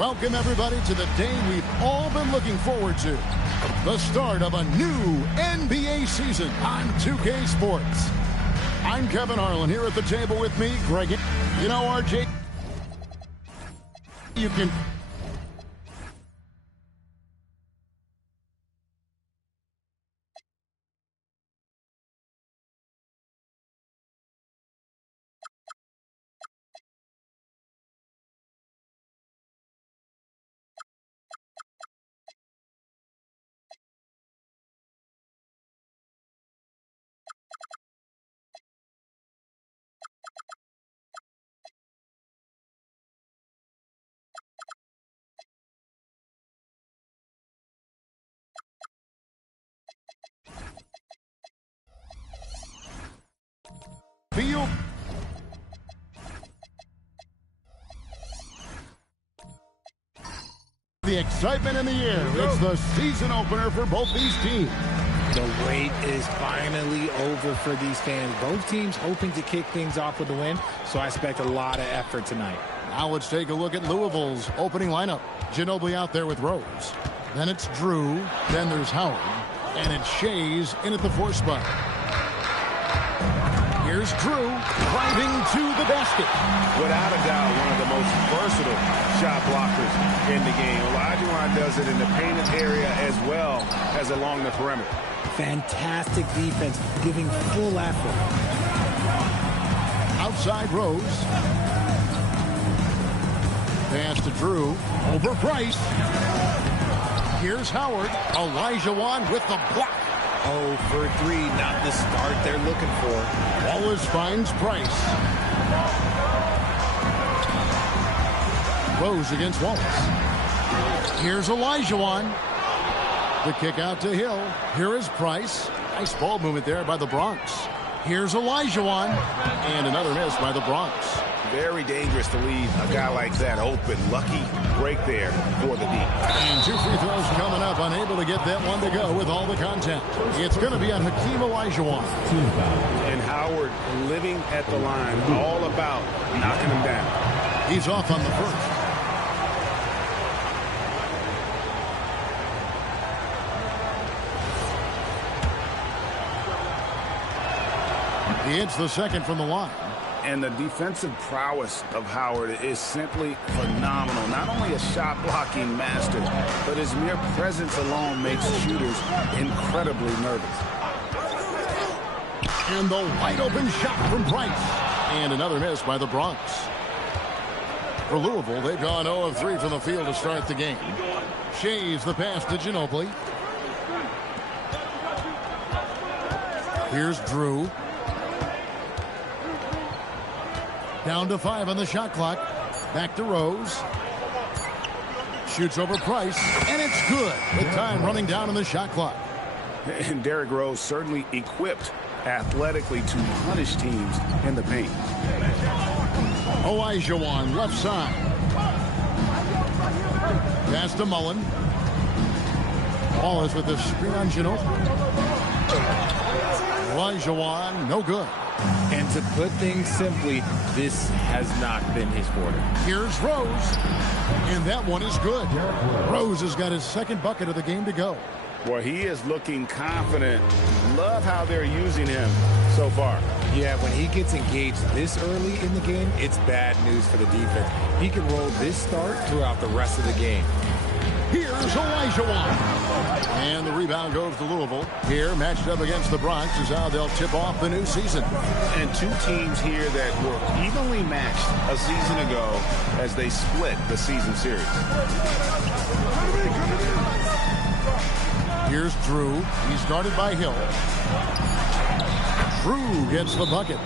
Welcome, everybody, to the day we've all been looking forward to. The start of a new NBA season on 2K Sports. I'm Kevin Harlan here at the table with me, Greg. You know, RJ, you can... feel the excitement in the air. It's the season opener for both these teams. The wait is finally over for these fans. Both teams hoping to kick things off with a win, so I expect a lot of effort tonight. Now let's take a look at Louisville's opening lineup. Ginobili out there with Rose. Then it's Drew. Then there's Howard. And it's Shays in at the 4 spot. Here's Drew driving to the basket. Without a doubt, one of the most versatile shot blockers in the game. Olajuwon does it in the painted area as well as along the perimeter. Fantastic defense, giving full effort. Outside Rose. Pass to Drew. Over Price. Here's Howard. Olajuwon with the block. 0 for 3, not the start they're looking for. Wallace finds Price. Rose against Wallace. Here's Olajuwon. The kick out to Hill. Here is Price. Nice ball movement there by the Bronx. Here's Olajuwon. And another miss by the Bronx. Very dangerous to leave a guy like that open. Lucky break there for the D. And 2 free throws coming up. Unable to get that one to go with all the contact. It's going to be on Hakeem Olajuwon. And Howard living at the line, all about knocking him down. He's off on the first. He hits the second from the line. And the defensive prowess of Howard is simply phenomenal. Not only a shot-blocking master, but his mere presence alone makes shooters incredibly nervous. And the wide-open shot from Price. And another miss by the Bronx. For Louisville, they've gone 0 of 3 from the field to start the game. Shays the pass to Ginobili. Here's Drew. Down to 5 on the shot clock. Back to Rose. Shoots over Price, and it's good. With time running down on the shot clock. And Derrick Rose certainly equipped athletically to punish teams in the paint. Olajuwon, left side. Pass to Mullen. Wallace with the screen on Ginobili. Olajuwon, no good. And to put things simply, this has not been his forte. Here's Rose. And that one is good. Rose has got his second bucket of the game to go. Boy, he is looking confident. Love how they're using him so far. Yeah, when he gets engaged this early in the game, it's bad news for the defense. He can roll this start throughout the rest of the game. Here's Olajuwon. And the rebound goes to Louisville. Here, matched up against the Bronx, is how they'll tip off the new season. And 2 teams here that were evenly matched a season ago as they split the season series. Here's Drew. He's guarded by Hill. Drew gets the bucket.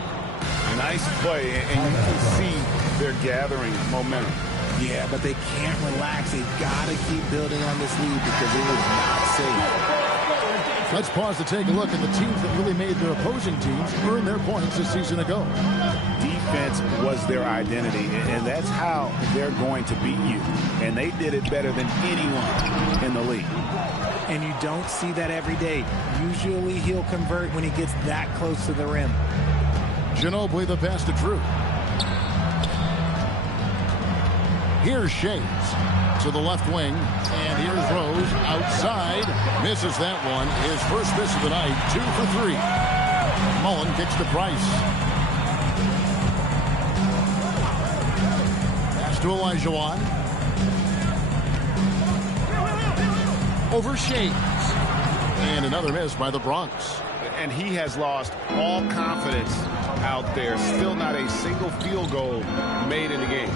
Nice play, and you can see they're gathering momentum. Yeah, but they can't relax. They've got to keep building on this lead because it is not safe. Let's pause to take a look at the teams that really made their opposing teams earn their points a season ago. Defense was their identity, and that's how they're going to beat you. And they did it better than anyone in the league. And you don't see that every day. Usually he'll convert when he gets that close to the rim. Ginobili the pass to Drew. Here's Shays to the left wing. And here's Rose outside. Misses that one. His first miss of the night. 2 for 3. Mullen kicks to Price. Pass to Olajuwon. Over Shays. And another miss by the Bronx. And he has lost all confidence out there. Still not a single field goal made in the game.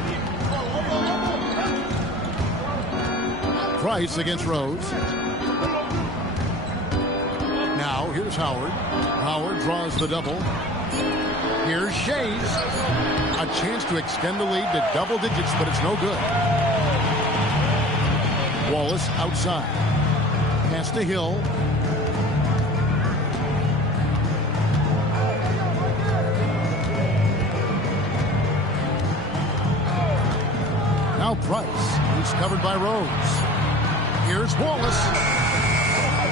Price against Rose. Now here's Howard. Howard draws the double. Here's Shays. A chance to extend the lead to double digits, but it's no good. Wallace outside. Pass to Hill. Now Price. He's covered by Rose. Here's Wallace.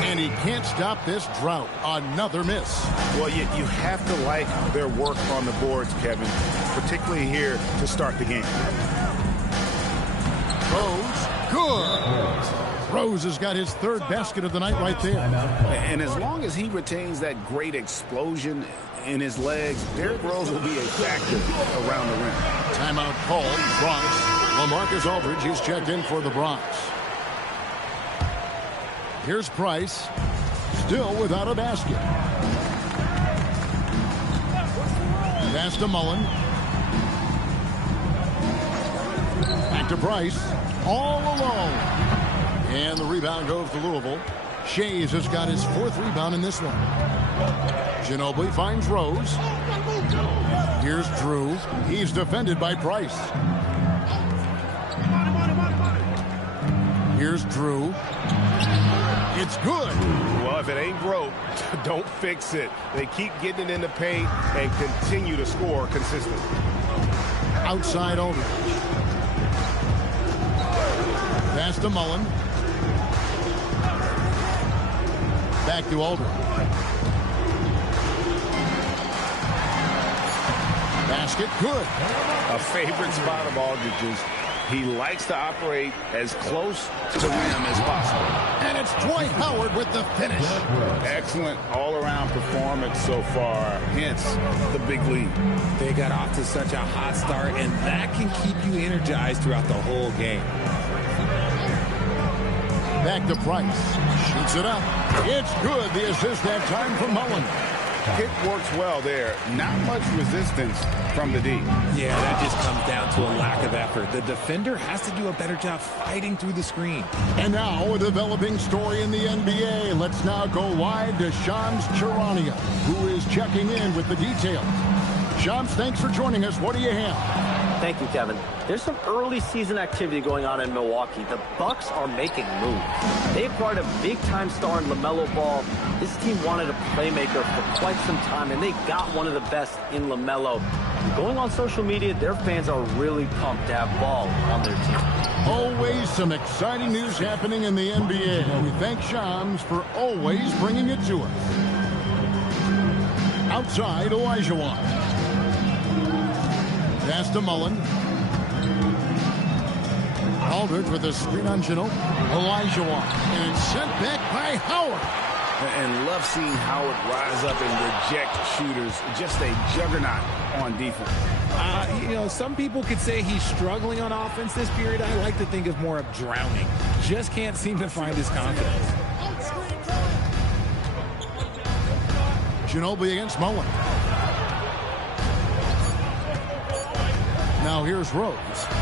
And he can't stop this drought. Another miss. Well, you have to like their work on the boards, Kevin, particularly here to start the game. Rose, good. Rose has got his third basket of the night right there. And as long as he retains that great explosion in his legs, Derrick Rose will be a factor around the rim. Timeout called. Bronx. LaMarcus Aldridge, he's checked in for the Bronx. Here's Price, still without a basket. Pass to Mullen. Back to Price, all alone. And the rebound goes to Louisville. Shays has got his fourth rebound in this one. Ginobili finds Rose. Here's Drew. He's defended by Price. Here's Drew. It's good. Well, if it ain't broke, don't fix it. They keep getting it in the paint and continue to score consistently. Outside Aldridge. Pass to Mullen. Back to Aldridge. Basket, good. A favorite spot of Aldridge's. He likes to operate as close to the rim as possible. And it's Dwight Howard with the finish. Excellent all-around performance so far, hence the big lead. They got off to such a hot start, and that can keep you energized throughout the whole game. Back to Price. Shoots it up. It's good. The assist that time from Mullen. Pick works well there. Not much resistance from the D. Yeah, that just comes down to a lack of effort. The defender has to do a better job fighting through the screen. And now a developing story in the NBA. Let's now go wide to Shams Charania, who is checking in with the details. Shams, thanks for joining us. What do you have? Thank you, Kevin. There's some early season activity going on in Milwaukee. The Bucks are making moves. They acquired a big-time star in LaMelo Ball. This team wanted a playmaker for quite some time, and they got one of the best in LaMelo. Going on social media, their fans are really pumped to have Ball on their team. Always some exciting news happening in the NBA. We thank Shams for always bringing it to us. Outside, Olajuwon. Pass to Mullen. Aldridge with a screen on Gino. Olajuwon. And it's sent back by Howard. And love seeing Howard rise up and reject shooters. Just a juggernaut on defense. You know, some people could say he's struggling on offense this period. I like to think of more of drowning. Just can't seem to find his confidence. Ginobili against Mullen. Now here's Rose.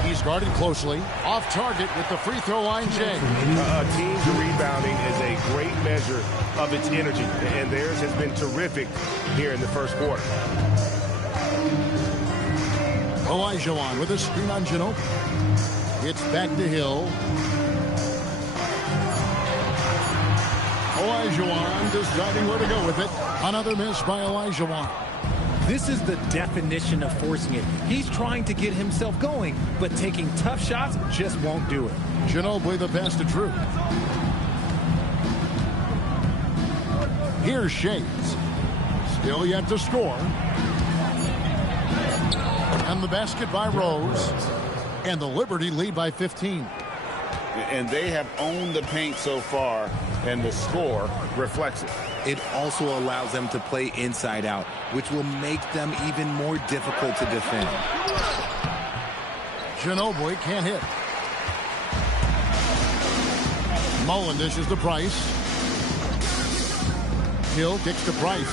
He's guarded closely. Off target with the free throw line change. Team's rebounding is a great measure of its energy, and theirs has been terrific here in the first quarter. Olajuwon with a screen on Gino. It's back to Hill. Olajuwon deciding where to go with it. Another miss by Olajuwon. This is the definition of forcing it. He's trying to get himself going, but taking tough shots just won't do it. Ginobili the pass to Drew. Here's Shays. Still yet to score. And the basket by Rose. And the Liberty lead by 15. And they have owned the paint so far, and the score reflects it. It also allows them to play inside out, which will make them even more difficult to defend. Ginobili can't hit. Mullen dishes to Price. Hill kicks to Price.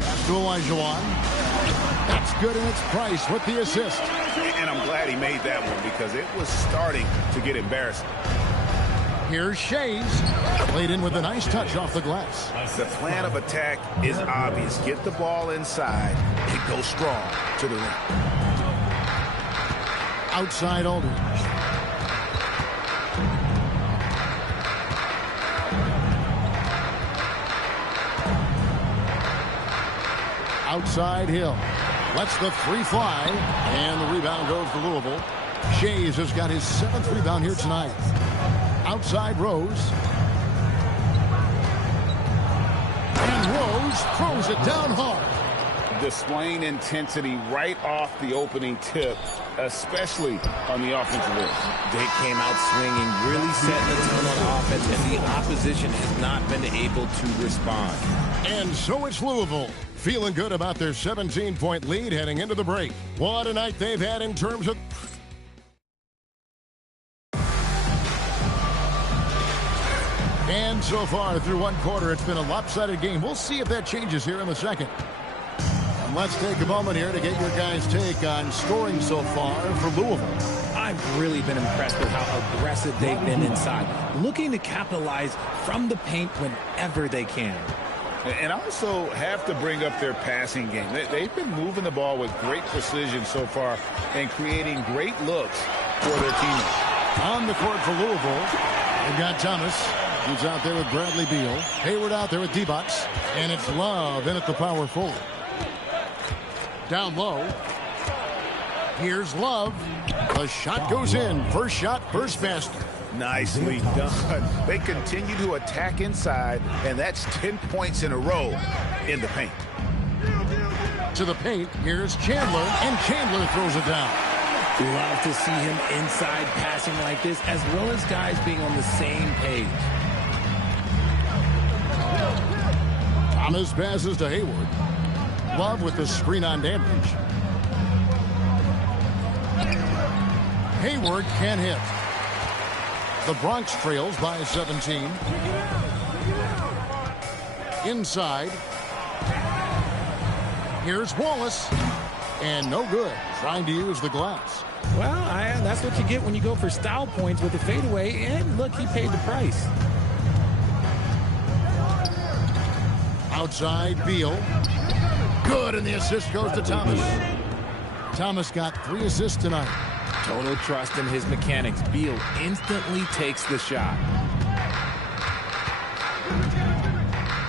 Pass to Olajuwon. That's good, and it's Price with the assist. And I'm glad he made that one because it was starting to get embarrassing. Here's Shays. Played in with a nice touch off the glass. The plan of attack is obvious. Get the ball inside and go strong to the rim. Outside Aldridge. Outside Hill. Lets the three fly. And the rebound goes to Louisville. Shays has got his 7th rebound here tonight. Outside Rose. And Rose throws it down hard. Displaying intensity right off the opening tip, especially on the offensive end. They came out swinging, really setting the tone on offense, and the opposition has not been able to respond. And so it's Louisville, feeling good about their 17-point lead heading into the break. What a night they've had in terms of... And so far through one quarter, it's been a lopsided game. We'll see if that changes here in the second. And let's take a moment here to get your guys' take on scoring so far for Louisville. I've really been impressed with how aggressive they've been inside, looking to capitalize from the paint whenever they can. And also have to bring up their passing game. They've been moving the ball with great precision so far and creating great looks for their teammates. On the court for Louisville, they've got Thomas. He's out there with Bradley Beal. Hayward out there with D-Box. And it's Love in at the power forward. Down low. Here's Love. The shot goes in. First shot, first basket. Nicely done. They continue to attack inside, and that's 10 points in a row in the paint. To the paint, here's Chandler, and Chandler throws it down. Love to see him inside passing like this, as well as guys being on the same page. Thomas passes to Hayward. Love with the screen on damage. Hayward can't hit. The Bronx trails by 17. Inside. Here's Wallace. And no good. Trying to use the glass. Well, that's what you get when you go for style points with the fadeaway. And look, he paid the price. Outside, Beal. Good, and the assist goes to Thomas. Thomas got 3 assists tonight. Total trust in his mechanics. Beal instantly takes the shot.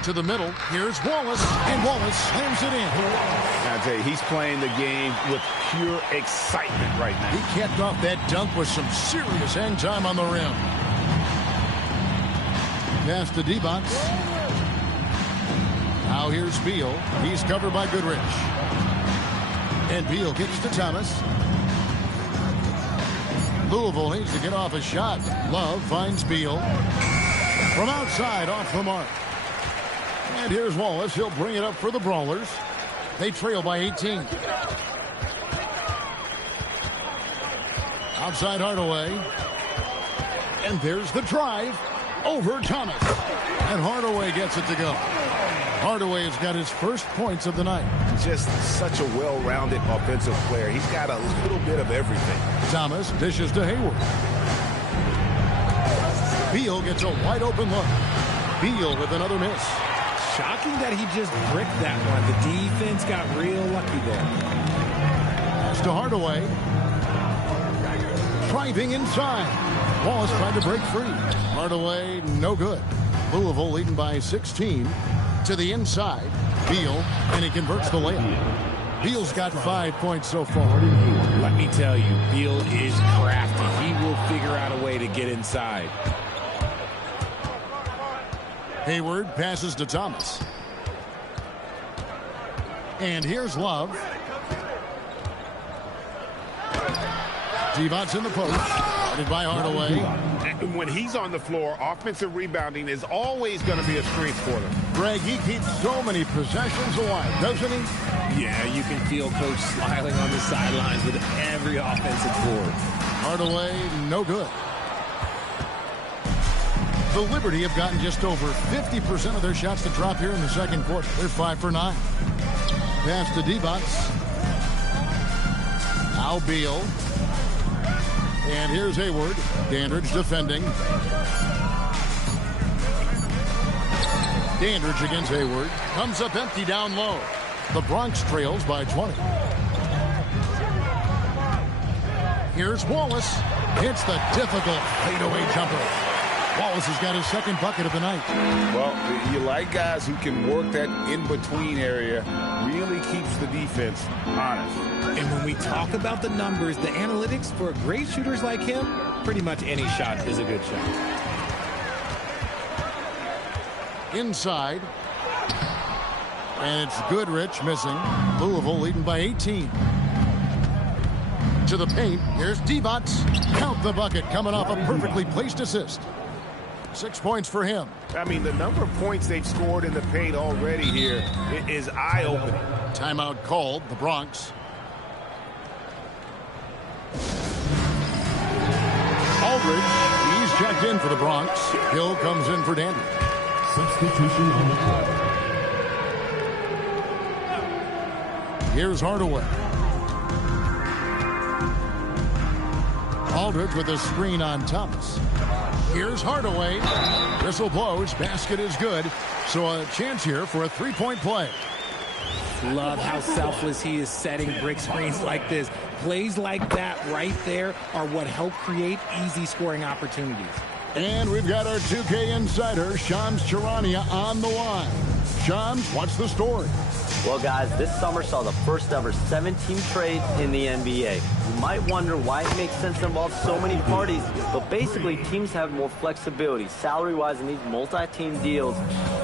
To the middle, here's Wallace, and Wallace slams it in. I tell you, he's playing the game with pure excitement right now. He capped off that dunk with some serious hang time on the rim. Pass to D-Box. Now here's Beal. He's covered by Goodrich. And Beal gets to Thomas. Louisville needs to get off a shot. Love finds Beal. From outside, off the mark. And here's Wallace. He'll bring it up for the Brawlers. They trail by 18. Outside Hardaway. And there's the drive over Thomas. And Hardaway gets it to go. Hardaway has got his first points of the night. Just such a well-rounded offensive player. He's got a little bit of everything. Thomas dishes to Hayward. Beal gets a wide-open look. Beal with another miss. Shocking that he just bricked that one. The defense got real lucky there. Pass to Hardaway. Driving inside. Wallace tried to break free. Hardaway, no good. Louisville leading by 16. To the inside. Beal, and he converts the layup. Beal's got 5 points so far. Let me tell you, Beal is crafty. He will figure out a way to get inside. Hayward passes to Thomas. And here's Love. Devon's in the post. Guarded by Hardaway. And when he's on the floor, offensive rebounding is always going to be a strength for them. Greg, he keeps so many possessions alive, doesn't he? Yeah, you can feel Coach smiling on the sidelines with every offensive board. Hardaway, no good. The Liberty have gotten just over 50% of their shots to drop here in the second quarter. They're 5 for 9. Pass to Devon's. Now Beal. And here's Hayward. Dandridge defending. Dandridge against Hayward. Comes up empty down low. The Bronx trails by 20. Here's Wallace. Hits the difficult fadeaway jumper. Wallace has got his second bucket of the night. Well, you like guys who can work that in-between area, really keeps the defense honest. And when we talk about the numbers, the analytics for great shooters like him, pretty much any shot is a good shot. Inside. And it's Goodrich missing. Louisville leading by 18. To the paint. Here's Devont. Count the bucket coming off a perfectly placed assist. 6 points for him. I mean, the number of points they've scored in the paint already here is eye-opening. Timeout called, the Bronx. Aldridge, he's checked in for the Bronx. Hill comes in for Dandridge. Substitution on the court. Here's Hardaway. Aldridge with a screen on Thomas. Here's Hardaway. Whistle blows. Basket is good. So a chance here for a three-point play. Love how selfless he is setting brick screens like this. Plays like that right there are what help create easy scoring opportunities. And we've got our 2K insider, Shams Charania, on the line. Shams, what's the story? Well, guys, this summer saw the first ever 7-team trade in the NBA. You might wonder why it makes sense to involve so many parties, but basically teams have more flexibility salary-wise in these multi-team deals.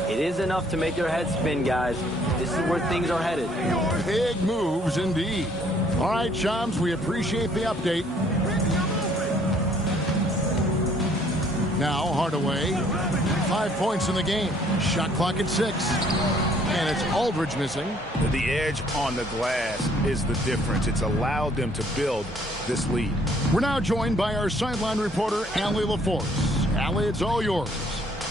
It is enough to make your head spin, guys. This is where things are headed. Big moves indeed. All right, Shams, we appreciate the update. Now Hardaway, 5 points in the game. Shot clock at 6. And it's Aldridge missing. The edge on the glass is the difference. It's allowed them to build this lead. We're now joined by our sideline reporter, Allie LaForce. Allie, it's all yours.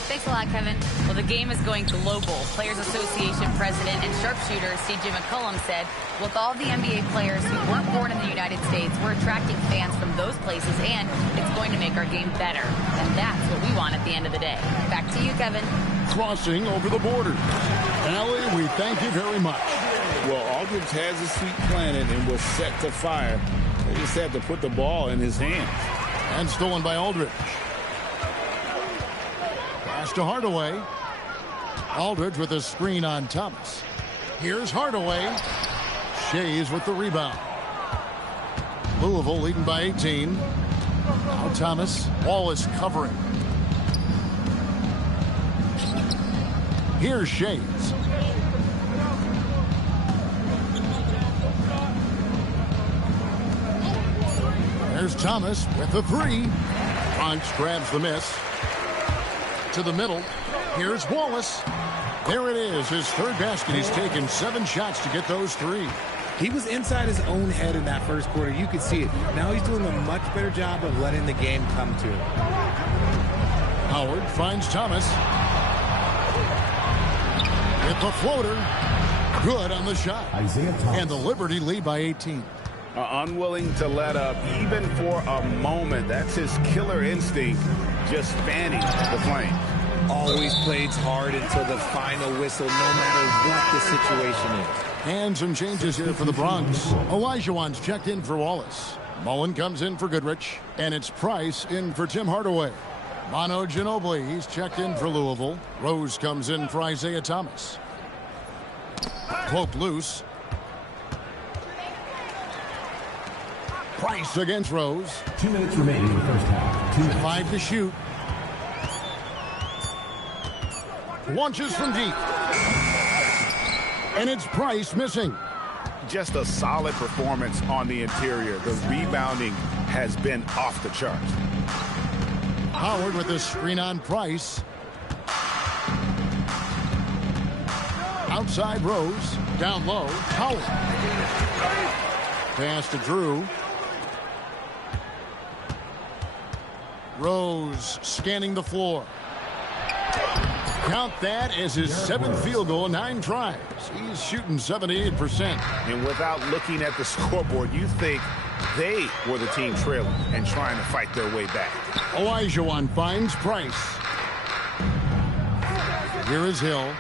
Thanks a lot, Kevin. Well, the game is going global. Players Association President and sharpshooter C.J. McCollum said, with all the NBA players who weren't born in the United States, we're attracting fans from those places, and it's going to make our game better. And that's what we want at the end of the day. Back to you, Kevin. Crossing over the border. Allie, we thank you very much. Well, Aldridge has his feet planted and was set to fire. They just had to put the ball in his hands. And stolen by Aldridge. Pass to Hardaway. Aldridge with a screen on Thomas. Here's Hardaway. Shays with the rebound. Louisville leading by 18. Now Thomas. Wallace covering. Here's Shays. There's Thomas with the three. Bronx grabs the miss. To the middle. Here's Wallace. There it is, his third basket. He's taken 7 shots to get those 3. He was inside his own head in that first quarter. You could see it. Now he's doing a much better job of letting the game come to him. Howard finds Thomas. With the floater. Good on the shot. And the Liberty lead by 18. Unwilling to let up even for a moment. That's his killer instinct, just fanning the flame. Always plays hard until the final whistle, no matter what the situation is. And some changes here for the Bronx. Olajuwon's checked in for Wallace. Mullen comes in for Goodrich. And it's Price in for Tim Hardaway. Manu Ginobili, he's checked in for Louisville. Rose comes in for Isaiah Thomas. Cloak loose. Price against Rose. 2 minutes remaining in the first half. 5 to shoot. Launches from deep. And it's Price missing. Just a solid performance on the interior. The rebounding has been off the charts. Howard with the screen on Price. Outside Rose. Down low. Howard. Pass to Drew. Rose scanning the floor. Count that as his 7th field goal, 9 tries. He's shooting 78%. And without looking at the scoreboard, you think they were the team trailing and trying to fight their way back. Olajuwon finds Price. Here is Hill.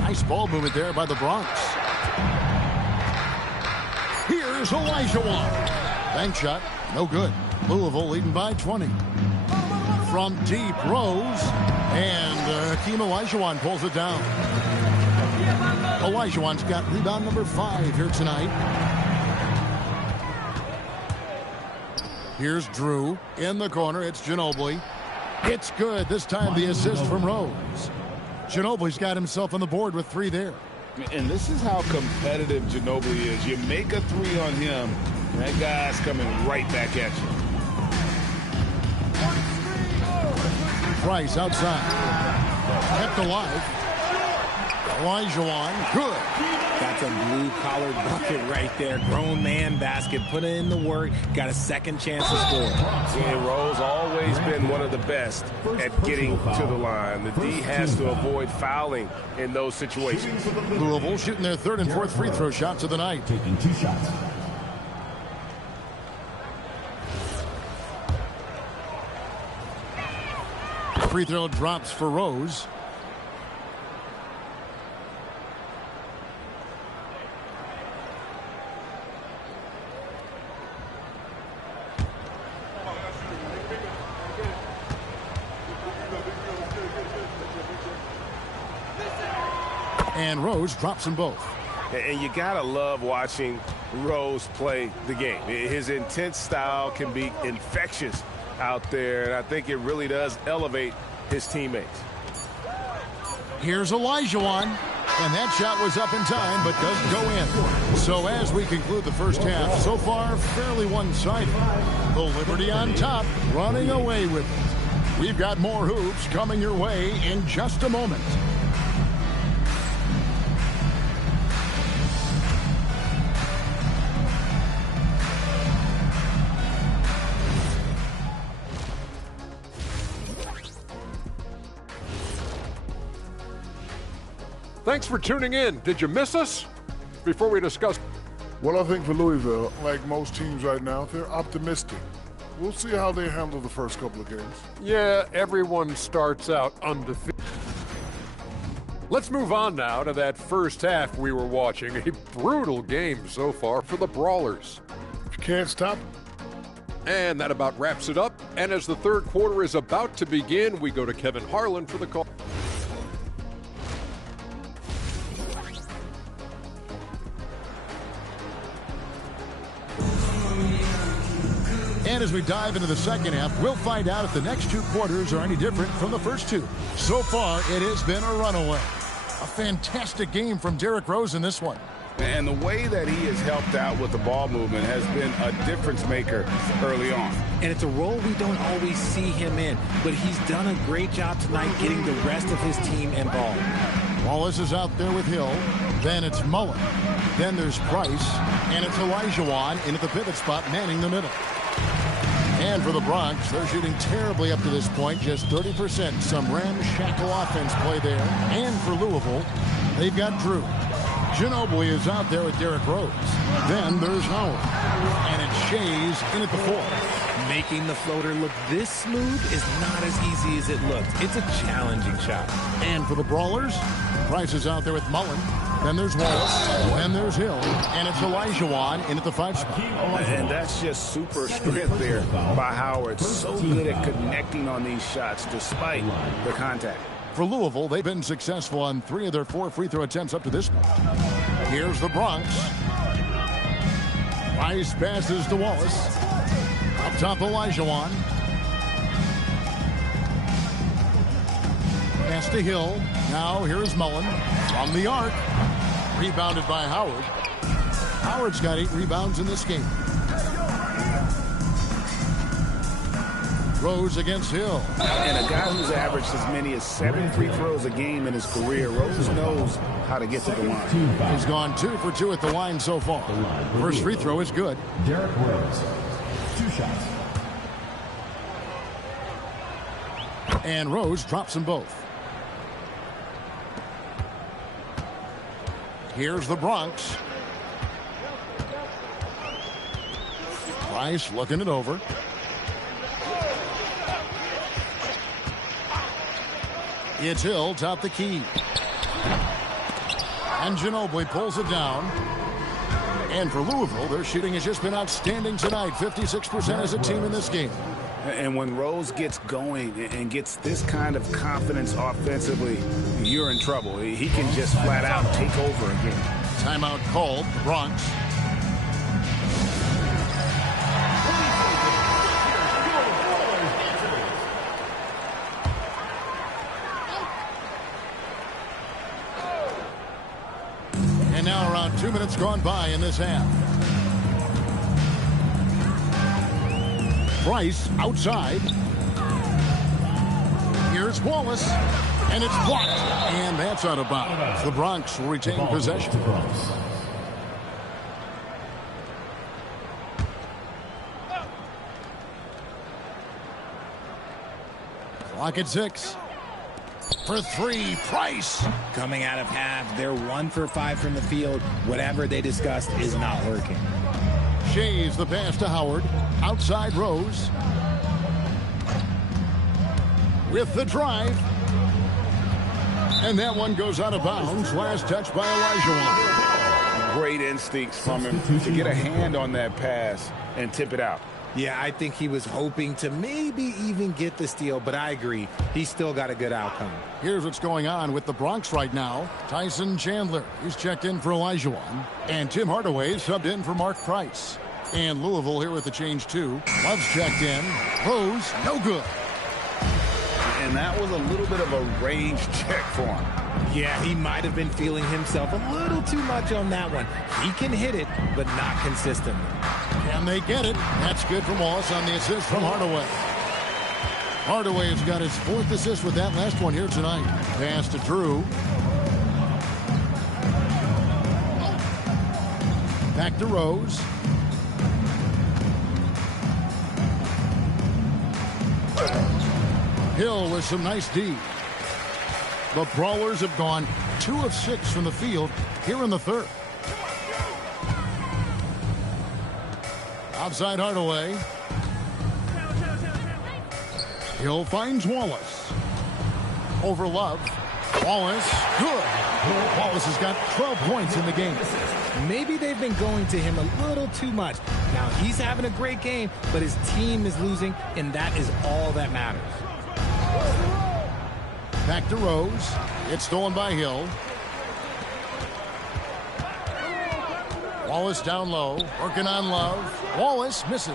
Nice ball movement there by the Bronx. Here's Olajuwon. Bank shot, no good. Louisville leading by 20. From deep, Rose. And Hakeem Olajuwon pulls it down. Olajuwon's got rebound number 5 here tonight. Here's Drew in the corner. It's Ginobili. It's good. This time the assist from Rose. Ginobili's got himself on the board with 3 there. And this is how competitive Ginobili is. You make a 3 on him, and that guy's coming right back at you. Price outside. Kept alive. Olajuwon, good. That's a blue-collar bucket right there. Grown man basket. Put in the work. Got a second chance to score. And Rose always been one of the best at getting to the line. The D has to avoid fouling in those situations. Louisville shooting their 3rd and 4th free throw shots of the night. Taking 2 shots. Free throw drops for Rose. And Rose drops them both. And you gotta love watching Rose play the game. His intense style can be infectious out there, and I think it really does elevate his teammates. Here's Olajuwon, and that shot was up in time but doesn't go in. So as we conclude the first half, so far fairly one-sided. The Liberty on top, running away with it. We've got more hoops coming your way in just a moment. Thanks for tuning in. Did you miss us? Before we discuss... Well, I think for Louisville, like most teams right now, they're optimistic. We'll see how they handle the first couple of games. Yeah, everyone starts out undefeated. Let's move on now to that first half we were watching. A brutal game so far for the Brawlers. If you can't stop. And that about wraps it up. And as the third quarter is about to begin, we go to Kevin Harlan for the call. And as we dive into the second half, we'll find out if the next 2 quarters are any different from the first 2. So far, it has been a runaway. A fantastic game from Derrick Rose in this one. And the way that he has helped out with the ball movement has been a difference maker early on. And it's a role we don't always see him in, but he's done a great job tonight getting the rest of his team involved. Wallace is out there with Hill. Then it's Mullen. Then there's Price. And it's Olajuwon in at the pivot spot, manning the middle. And for the Bronx, they're shooting terribly up to this point, just 30%. Some ramshackle offense play there. And for Louisville, they've got Drew. Ginobili is out there with Derrick Rose. Then there's Howard. And it's Shays in at the 4. Making the floater look this smooth is not as easy as it looks. It's a challenging shot. And for the Brawlers, Price is out there with Mullen. Then there's Wallace. Then there's Hill. And it's Olajuwon in at the 5 spot. And that's just super strength there by Howard. So good at connecting on these shots despite the contact. For Louisville, they've been successful on 3 of their 4 free throw attempts up to this point. Here's the Bronx. Price passes to Wallace. Up top, Olajuwon. Pass to Hill. Now here's Mullen from the arc. Rebounded by Howard. Howard's got 8 rebounds in this game. Rose against Hill. And a guy who's averaged as many as 7 free throws a game in his career, Rose knows how to get to the line. He's gone 2 for 2 at the line so far. First free throw is good. Derrick Rose, 2 shots. And Rose drops them both. Here's the Bronx. Price looking it over. It's Hill, top the key. And Ginobili pulls it down. And for Louisville, their shooting has just been outstanding tonight. 56% as a team in this game. And when Rose gets going and gets this kind of confidence offensively, you're in trouble. He can just flat out take over again. Timeout called, the Bronx. And now around 2 minutes gone by in this half. Price outside. Here's Wallace. And it's blocked. And that's out of bounds. The Bronx will retain possession. Clock at 6. For 3, Price. Coming out of half, they're 1 for 5 from the field. Whatever they discussed is not working. Shaves the pass to Howard. Outside Rose. With the drive. And that one goes out of bounds. Last touch by Elijah. Great instincts from him to get a hand on that pass and tip it out. Yeah, I think he was hoping to maybe even get the steal, but I agree. He's still got a good outcome. Here's what's going on with the Bronx right now. Tyson Chandler, he's checked in for Elijah. And Tim Hardaway subbed in for Mark Price. And Louisville here with the change too. Love's checked in. Rose, no good. And that was a little bit of a range check for him. Yeah, he might have been feeling himself a little too much on that one. He can hit it, but not consistently. Can they get it? That's good from Wallace on the assist from Hardaway. Hardaway has got his 4th assist with that last one here tonight. Pass to Drew. Back to Rose. Hill with some nice D. The Brawlers have gone 2 of 6 from the field here in the 3rd. Outside Hardaway. Hill finds Wallace. Over Love. Wallace, good. Wallace has got 12 points in the game. Maybe they've been going to him a little too much. Now, he's having a great game, but his team is losing, and that is all that matters. Back to Rose. It's stolen by Hill. Wallace down low. Working on Love. Wallace misses.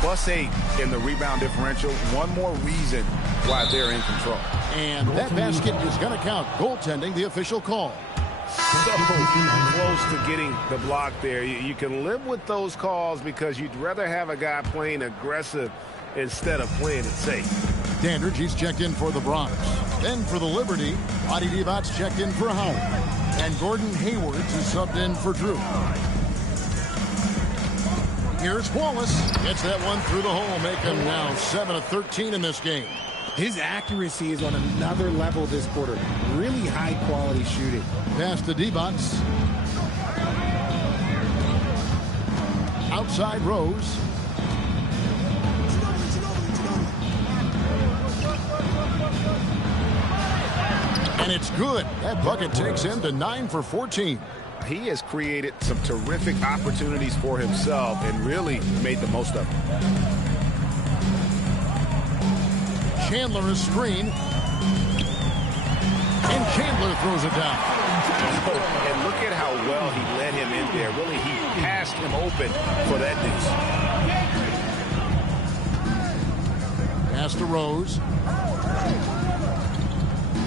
+8 in the rebound differential. One more reason why they're in control. And that basket is going to count. Goaltending, the official call. So close to getting the block there. You can live with those calls because you'd rather have a guy playing aggressive instead of playing it safe. Dandridge, he's checked in for the Bronx. Then for the Liberty, Adi Divac's checked in for Howard. And Gordon Hayward is subbed in for Drew. Here's Wallace. Gets that one through the hole, make him now 7 of 13 in this game. His accuracy is on another level this quarter. Really high-quality shooting. Pass to Divac. Outside Rose. And it's good. That bucket takes him to 9 for 14. He has created some terrific opportunities for himself and really made the most of them. Chandler is screen. And Chandler throws it down. And look at how well he led him in there. Really, he passed him open for that deuce. Pass to Rose.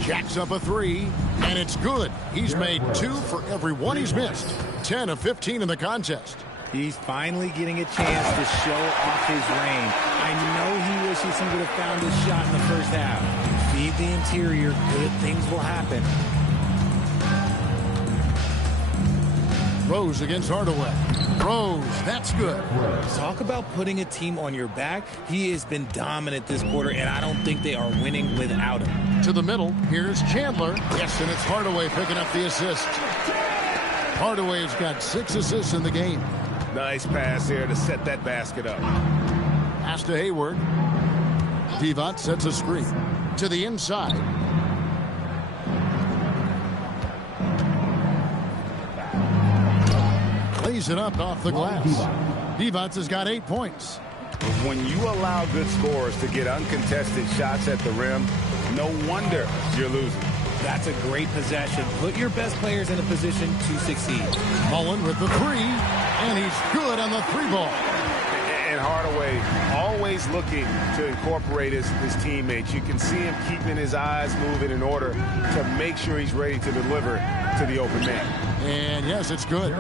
Jacks up a 3, and it's good. He's made 2 for every one he's missed. 10 of 15 in the contest. He's finally getting a chance to show off his range. I know he wishes he would have found his shot in the first half. Feed the interior, good things will happen. Rose against Hardaway. Rose, that's good. Talk about putting a team on your back. He has been dominant this quarter, and I don't think they are winning without him. To the middle, here's Chandler. Yes, and it's Hardaway picking up the assist. Hardaway's got 6 assists in the game. Nice pass here to set that basket up. Pass to Hayward. Divac sets a screen. To the inside. Lays it up off the glass. Divac has got 8 points. When you allow good scorers to get uncontested shots at the rim, no wonder you're losing. That's a great possession. Put your best players in a position to succeed. Mullen with the 3, and he's good on the 3 ball. And Hardaway always looking to incorporate his teammates. You can see him keeping his eyes moving in order to make sure he's ready to deliver to the open man. And yes, it's good.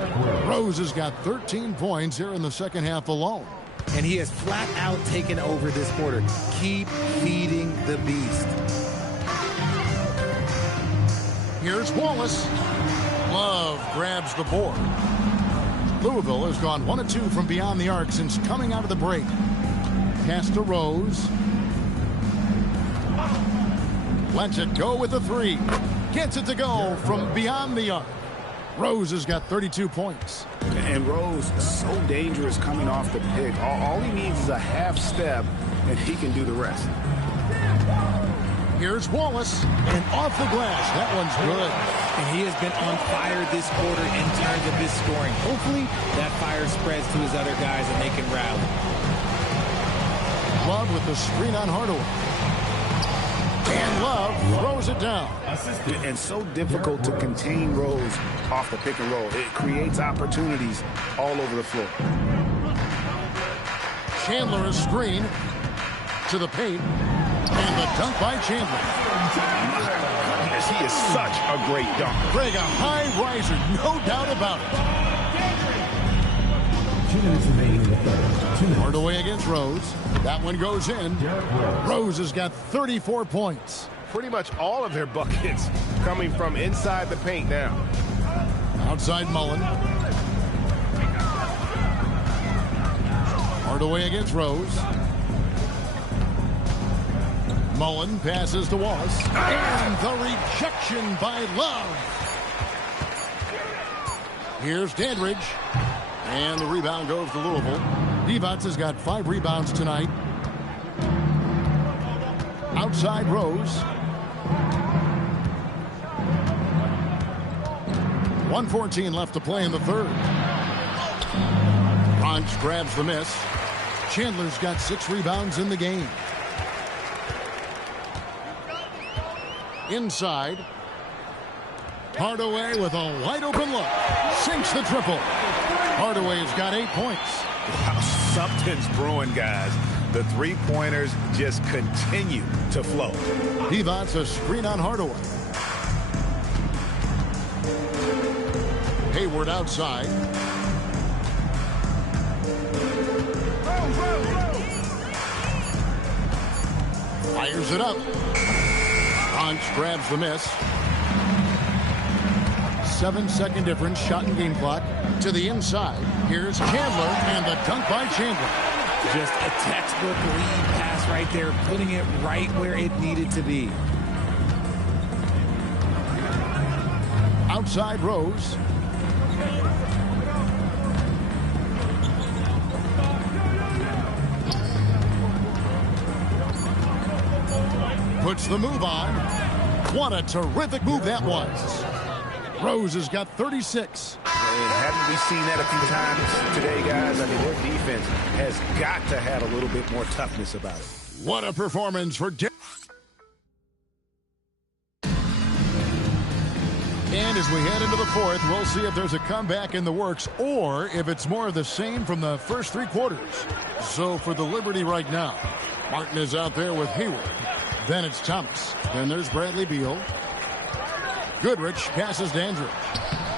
Rose has got 13 points here in the second half alone. And he has flat out taken over this quarter. Keep feeding the beast. Here's Wallace. Love grabs the board. Louisville has gone 1 of 2 from beyond the arc since coming out of the break. Pass to Rose. Lets it go with the 3. Gets it to go from beyond the arc. Rose has got 32 points. And Rose, so dangerous coming off the pick. All he needs is a half step, and he can do the rest. Here's Wallace, and off the glass. That one's good. And he has been on fire this quarter in terms of his scoring. Hopefully, that fire spreads to his other guys and they can rally. Love with the screen on Hardaway. And Love throws it down. And so difficult to contain Rose off the pick and roll. It creates opportunities all over the floor. Chandler a screen to the paint. And the dunk by Chandler. My goodness, he is such a great dunker. Greg, a high riser, no doubt about it. 2 minutes remaining in the third. 2 minutes. Hardaway against Rose. That one goes in. Rose has got 34 points. Pretty much all of their buckets coming from inside the paint now. Outside Mullen. Hardaway against Rose. Mullen passes to Wallace. And the rejection by Love. Here's Dandridge. And the rebound goes to Louisville. Divac has got 5 rebounds tonight. Outside Rose. 1:14 left to play in the third. Bronx grabs the miss. Chandler's got 6 rebounds in the game. Inside. Hardaway with a wide open look. Sinks the triple. Hardaway has got 8 points. Wow, something's brewing, guys. The three-pointers just continue to flow. Divac a screen on Hardaway. Hayward outside. Fires it up. Bronx grabs the miss. 7-second difference, shot and game clock. To the inside. Here's Chandler, and the dunk by Chandler. Just a textbook lead pass right there, putting it right where it needed to be. Outside Rose. Puts the move on. What a terrific move that was. Rose has got 36. Haven't we seen that a few times today, guys? I mean, their defense has got to have a little bit more toughness about it. What a performance for And as we head into the fourth, we'll see if there's a comeback in the works or if it's more of the same from the first 3 quarters. So for the Liberty right now, Martin is out there with Hayward. Then it's Thomas. Then there's Bradley Beal. Goodrich passes Dandridge.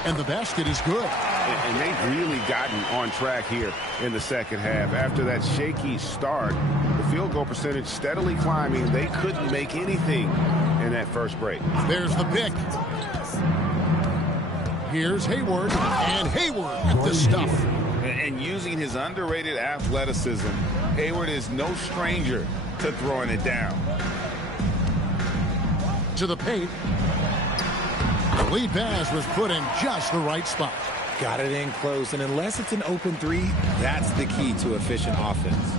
And the basket is good. And they've really gotten on track here in the second half. After that shaky start, the field goal percentage steadily climbing. They couldn't make anything in that first break. There's the pick. Here's Hayward, and Hayward with the stuff. And using his underrated athleticism, Hayward is no stranger to throwing it down. To the paint. The lead pass was put in just the right spot. Got it in close, and unless it's an open three, that's the key to efficient offense.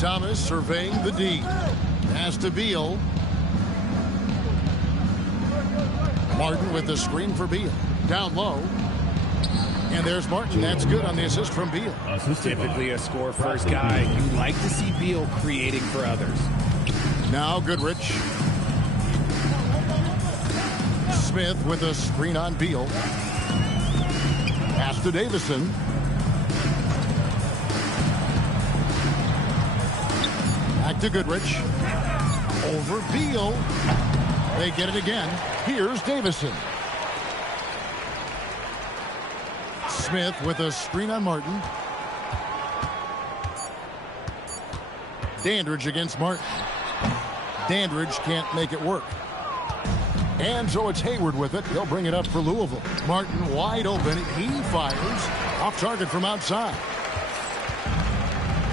Thomas surveying the D. Pass to Beal. Martin with the screen for Beal. Down low. And there's Martin. That's good on the assist from Beal. Typically a score-first guy. You like to see Beal creating for others. Now Goodrich. Smith with a screen on Beal. Pass to Davison. Back to Goodrich. Over Beal. They get it again. Here's Davison. Smith with a screen on Martin. Dandridge against Martin. Dandridge can't make it work. And so it's Hayward with it. He'll bring it up for Louisville. Martin wide open. He fires. Off target from outside.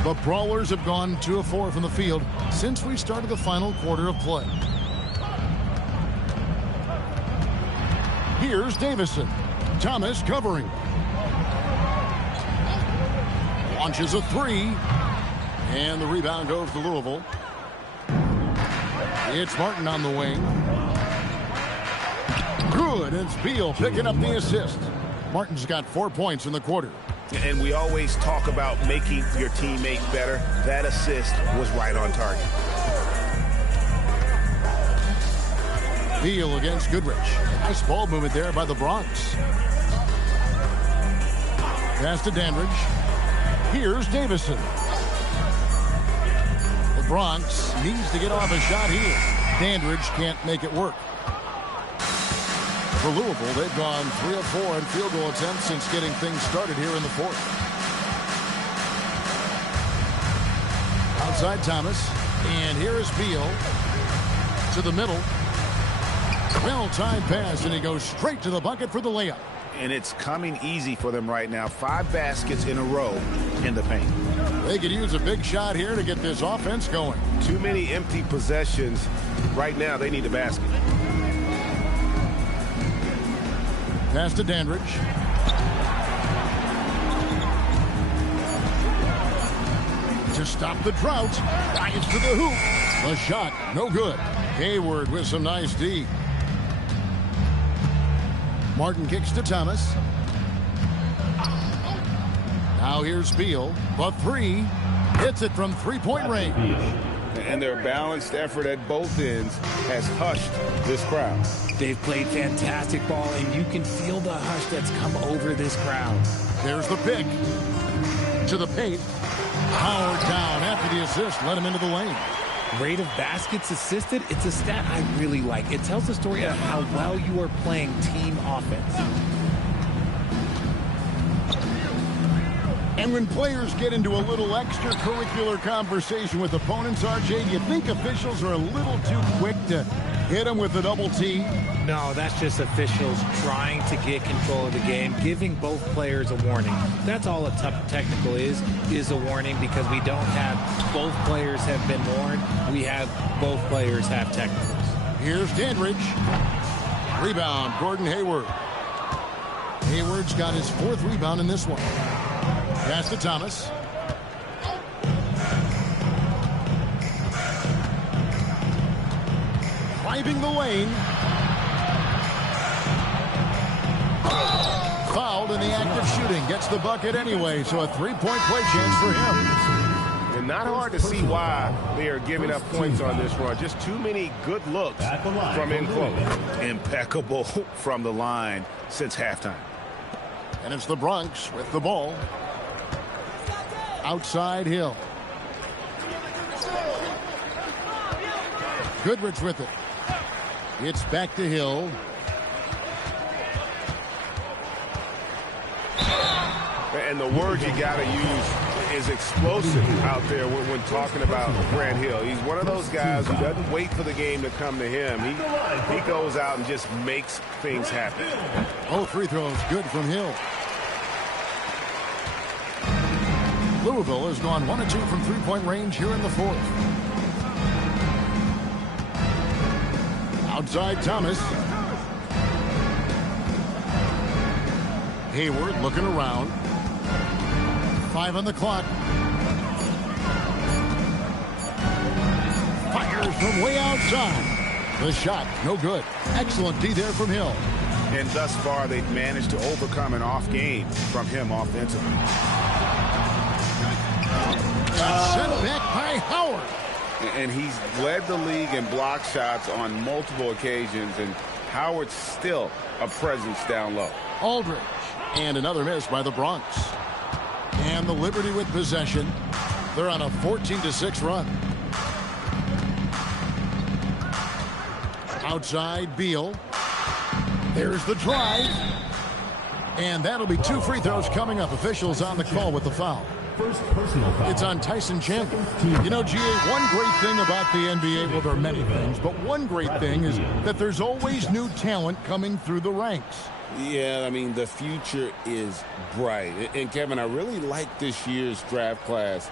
The Brawlers have gone 2 of 4 from the field since we started the final quarter of play. Here's Davison. Thomas covering. Launches a 3. And the rebound goes to Louisville. It's Martin on the wing. Good. It's Beal picking up the assist. Martin's got 4 points in the quarter. And we always talk about making your teammate better. That assist was right on target. Beal against Goodrich. Nice ball movement there by the Bronx. Pass to Dandridge. Here's Davison. The Bronx needs to get off a shot here. Dandridge can't make it work. For Louisville, they've gone 3 of 4 in field goal attempts since getting things started here in the fourth. Outside Thomas. And here is Beal. To the middle. Well-timed pass, and he goes straight to the bucket for the layup. And it's coming easy for them right now. 5 baskets in a row in the paint. They could use a big shot here to get this offense going. Too many empty possessions. Right now, they need a basket. Pass to Dandridge. To stop the drought. Drives to the hoop. The shot, no good. Hayward with some nice D. Martin kicks to Thomas. Now here's Beal. The 3. Hits it from 3-point range. And their balanced effort at both ends has hushed this crowd. They've played fantastic ball, and you can feel the hush that's come over this crowd. There's the pick. To the paint. Howard down after the assist. Let him into the lane. Rate of baskets assisted, it's a stat I really like. It tells the story of how well you are playing team offense. And when players get into a little extracurricular conversation with opponents, RJ, you think officials are a little too quick to hit them with a double T? No, that's just officials trying to get control of the game, giving both players a warning. That's all a technical is a warning, because we don't have both players have been warned. We have both players have technicals. Here's Dandridge. Rebound, Gordon Hayward. Hayward's got his 4th rebound in this one. Pass to Thomas. Driving the lane. Fouled in the act of shooting. Gets the bucket anyway, so a 3-point play chance for him. And not hard to see why they are giving up points on this run. Just too many good looks from in close. Impeccable from the line since halftime. And it's the Bronx with the ball. Outside Hill. Goodrich with it. It's back to Hill. And the word you got to use is explosive out there when talking about Grant Hill. He's one of those guys who doesn't wait for the game to come to him. He goes out and just makes things happen. Both free throws good from Hill. Louisville has gone 1 of 2 from three-point range here in the fourth. Outside Thomas. Hayward looking around. 5 on the clock. Fires from way outside. The shot, no good. Excellent D there from Hill. And thus far, they've managed to overcome an off game from him offensively. Sent back by Howard. And he's led the league in block shots on multiple occasions, and Howard's still a presence down low. Aldridge. And another miss by the Bronx. And the Liberty with possession. They're on a 14-6 run. Outside Beal. There's the drive. And that'll be 2 free throws coming up. Officials on the call with the foul. First personal foul. It's on Tyson Chandler. You know, GA, one great thing about the NBA, well, there are many things, but one great thing is that there's always new talent coming through the ranks. Yeah, I mean, the future is bright. And, Kevin, I really like this year's draft class.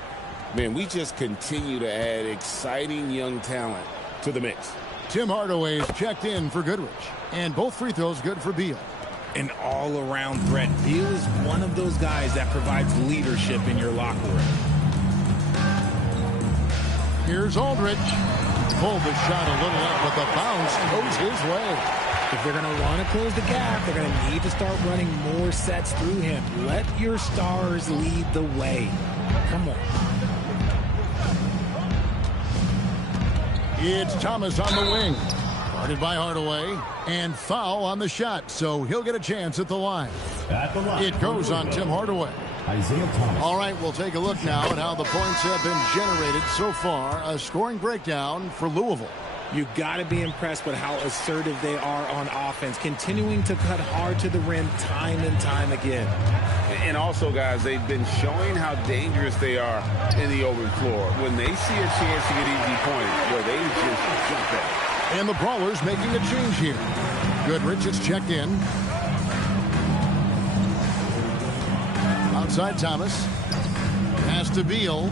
Man, we just continue to add exciting young talent to the mix. Tim Hardaway's checked in for Goodrich. And both free throws good for Beal. An all-around threat. Beal is one of those guys that provides leadership in your locker room. Here's Aldridge. Pulled the shot a little up, but the bounce goes his way. If they're going to want to close the gap, they're going to need to start running more sets through him. Let your stars lead the way. Come on. It's Thomas on the wing. Guarded by Hardaway. And foul on the shot, so he'll get a chance at the line. At the line. It goes on Tim Hardaway. Isaiah Thomas. All right, we'll take a look now at how the points have been generated so far. A scoring breakdown for Louisville. You got to be impressed with how assertive they are on offense, continuing to cut hard to the rim time and time again. And also, guys, they've been showing how dangerous they are in the open floor. When they see a chance to get easy points, where they just jump at. And the Brawlers making a change here. Goodrich is checked in. Outside Thomas. Pass to Beal.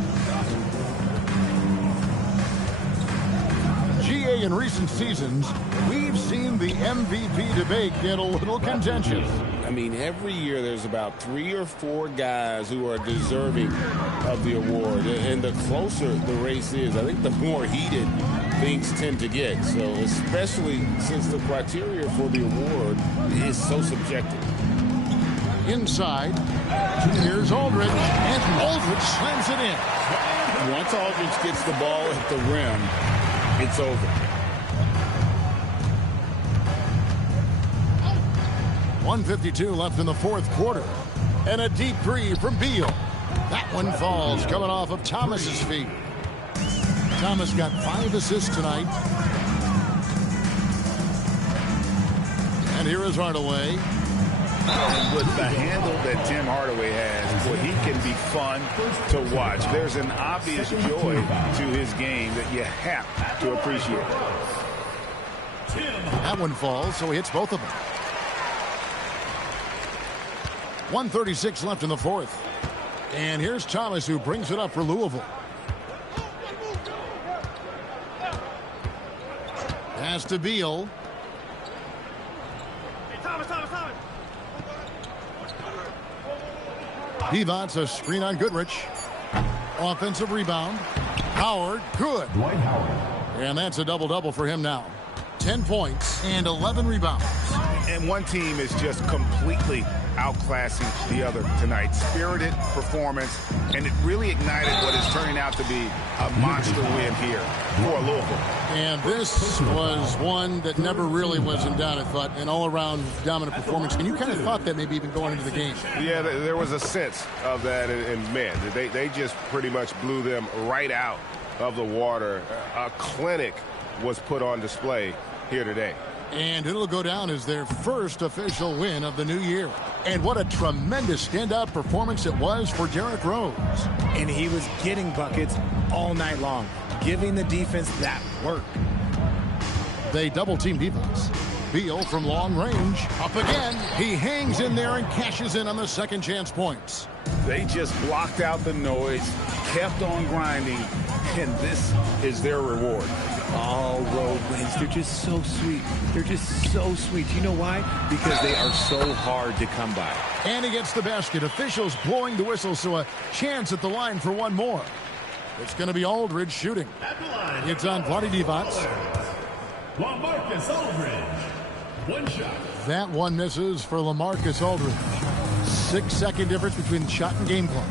GA, in recent seasons, we've seen the MVP debate get a little contentious. I mean, every year there's about 3 or 4 guys who are deserving of the award. And the closer the race is, I think the more heated things tend to get. So especially since the criteria for the award is so subjective. Inside, here's Aldridge, and Aldridge slams it in. Once Aldridge gets the ball at the rim, it's over. .152 left in the fourth quarter. And a deep three from Beal. That one falls, coming off of Thomas's feet. Thomas got 5 assists tonight. And here is Hardaway. And with the handle that Tim Hardaway has, boy, he can be fun to watch. There's an obvious joy to his game that you have to appreciate. That one falls, so he hits both of them. 1:36 left in the fourth. And here's Thomas, who brings it up for Louisville. Pass to Beal. Pivots a screen on Goodrich. Offensive rebound. Howard, good. Dwight Howard. And that's a double-double for him now. 10 points and 11 rebounds. And one team is just completely outclassing the other tonight. Spirited performance, and it really ignited what is turning out to be a monster win here for Louisville. And this was one that never really was in doubt, I thought, an all-around dominant performance. And you kind of thought that maybe even going into the game. Yeah, there was a sense of that, and man, they just pretty much blew them right out of the water. A clinic was put on display here today. And it'll go down as their first official win of the new year. And what a tremendous standout performance it was for Derrick Rose. And he was getting buckets all night long, giving the defense that work. They double-team defense. Beal from long range. Up again. He hangs in there and cashes in on the second chance points. They just blocked out the noise, kept on grinding, and this is their reward. All road wins. They're just so sweet. They're just so sweet. You know why? Because they are so hard to come by. And he gets the basket. Officials blowing the whistle, so a chance at the line for one more. It's going to be Aldridge shooting. It's on Vlade Divac. LaMarcus Aldridge. One shot. That one misses for LaMarcus Aldridge. 6-second difference between shot and game clock.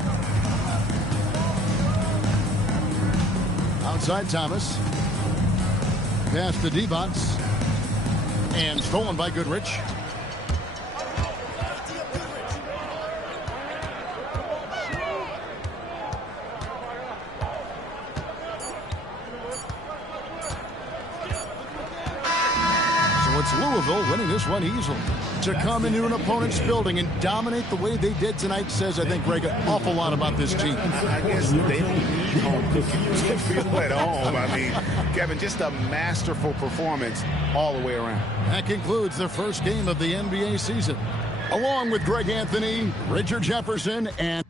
Outside Thomas. Pass to Divac. And stolen by Goodrich. It's Louisville winning this one easily. To come into an opponent's building and dominate the way they did tonight says, I think, Greg, an awful lot about this team. I guess they don't need home cooking to feel at home. I mean, Kevin, just a masterful performance all the way around. That concludes the first game of the NBA season. Along with Greg Anthony, Richard Jefferson, and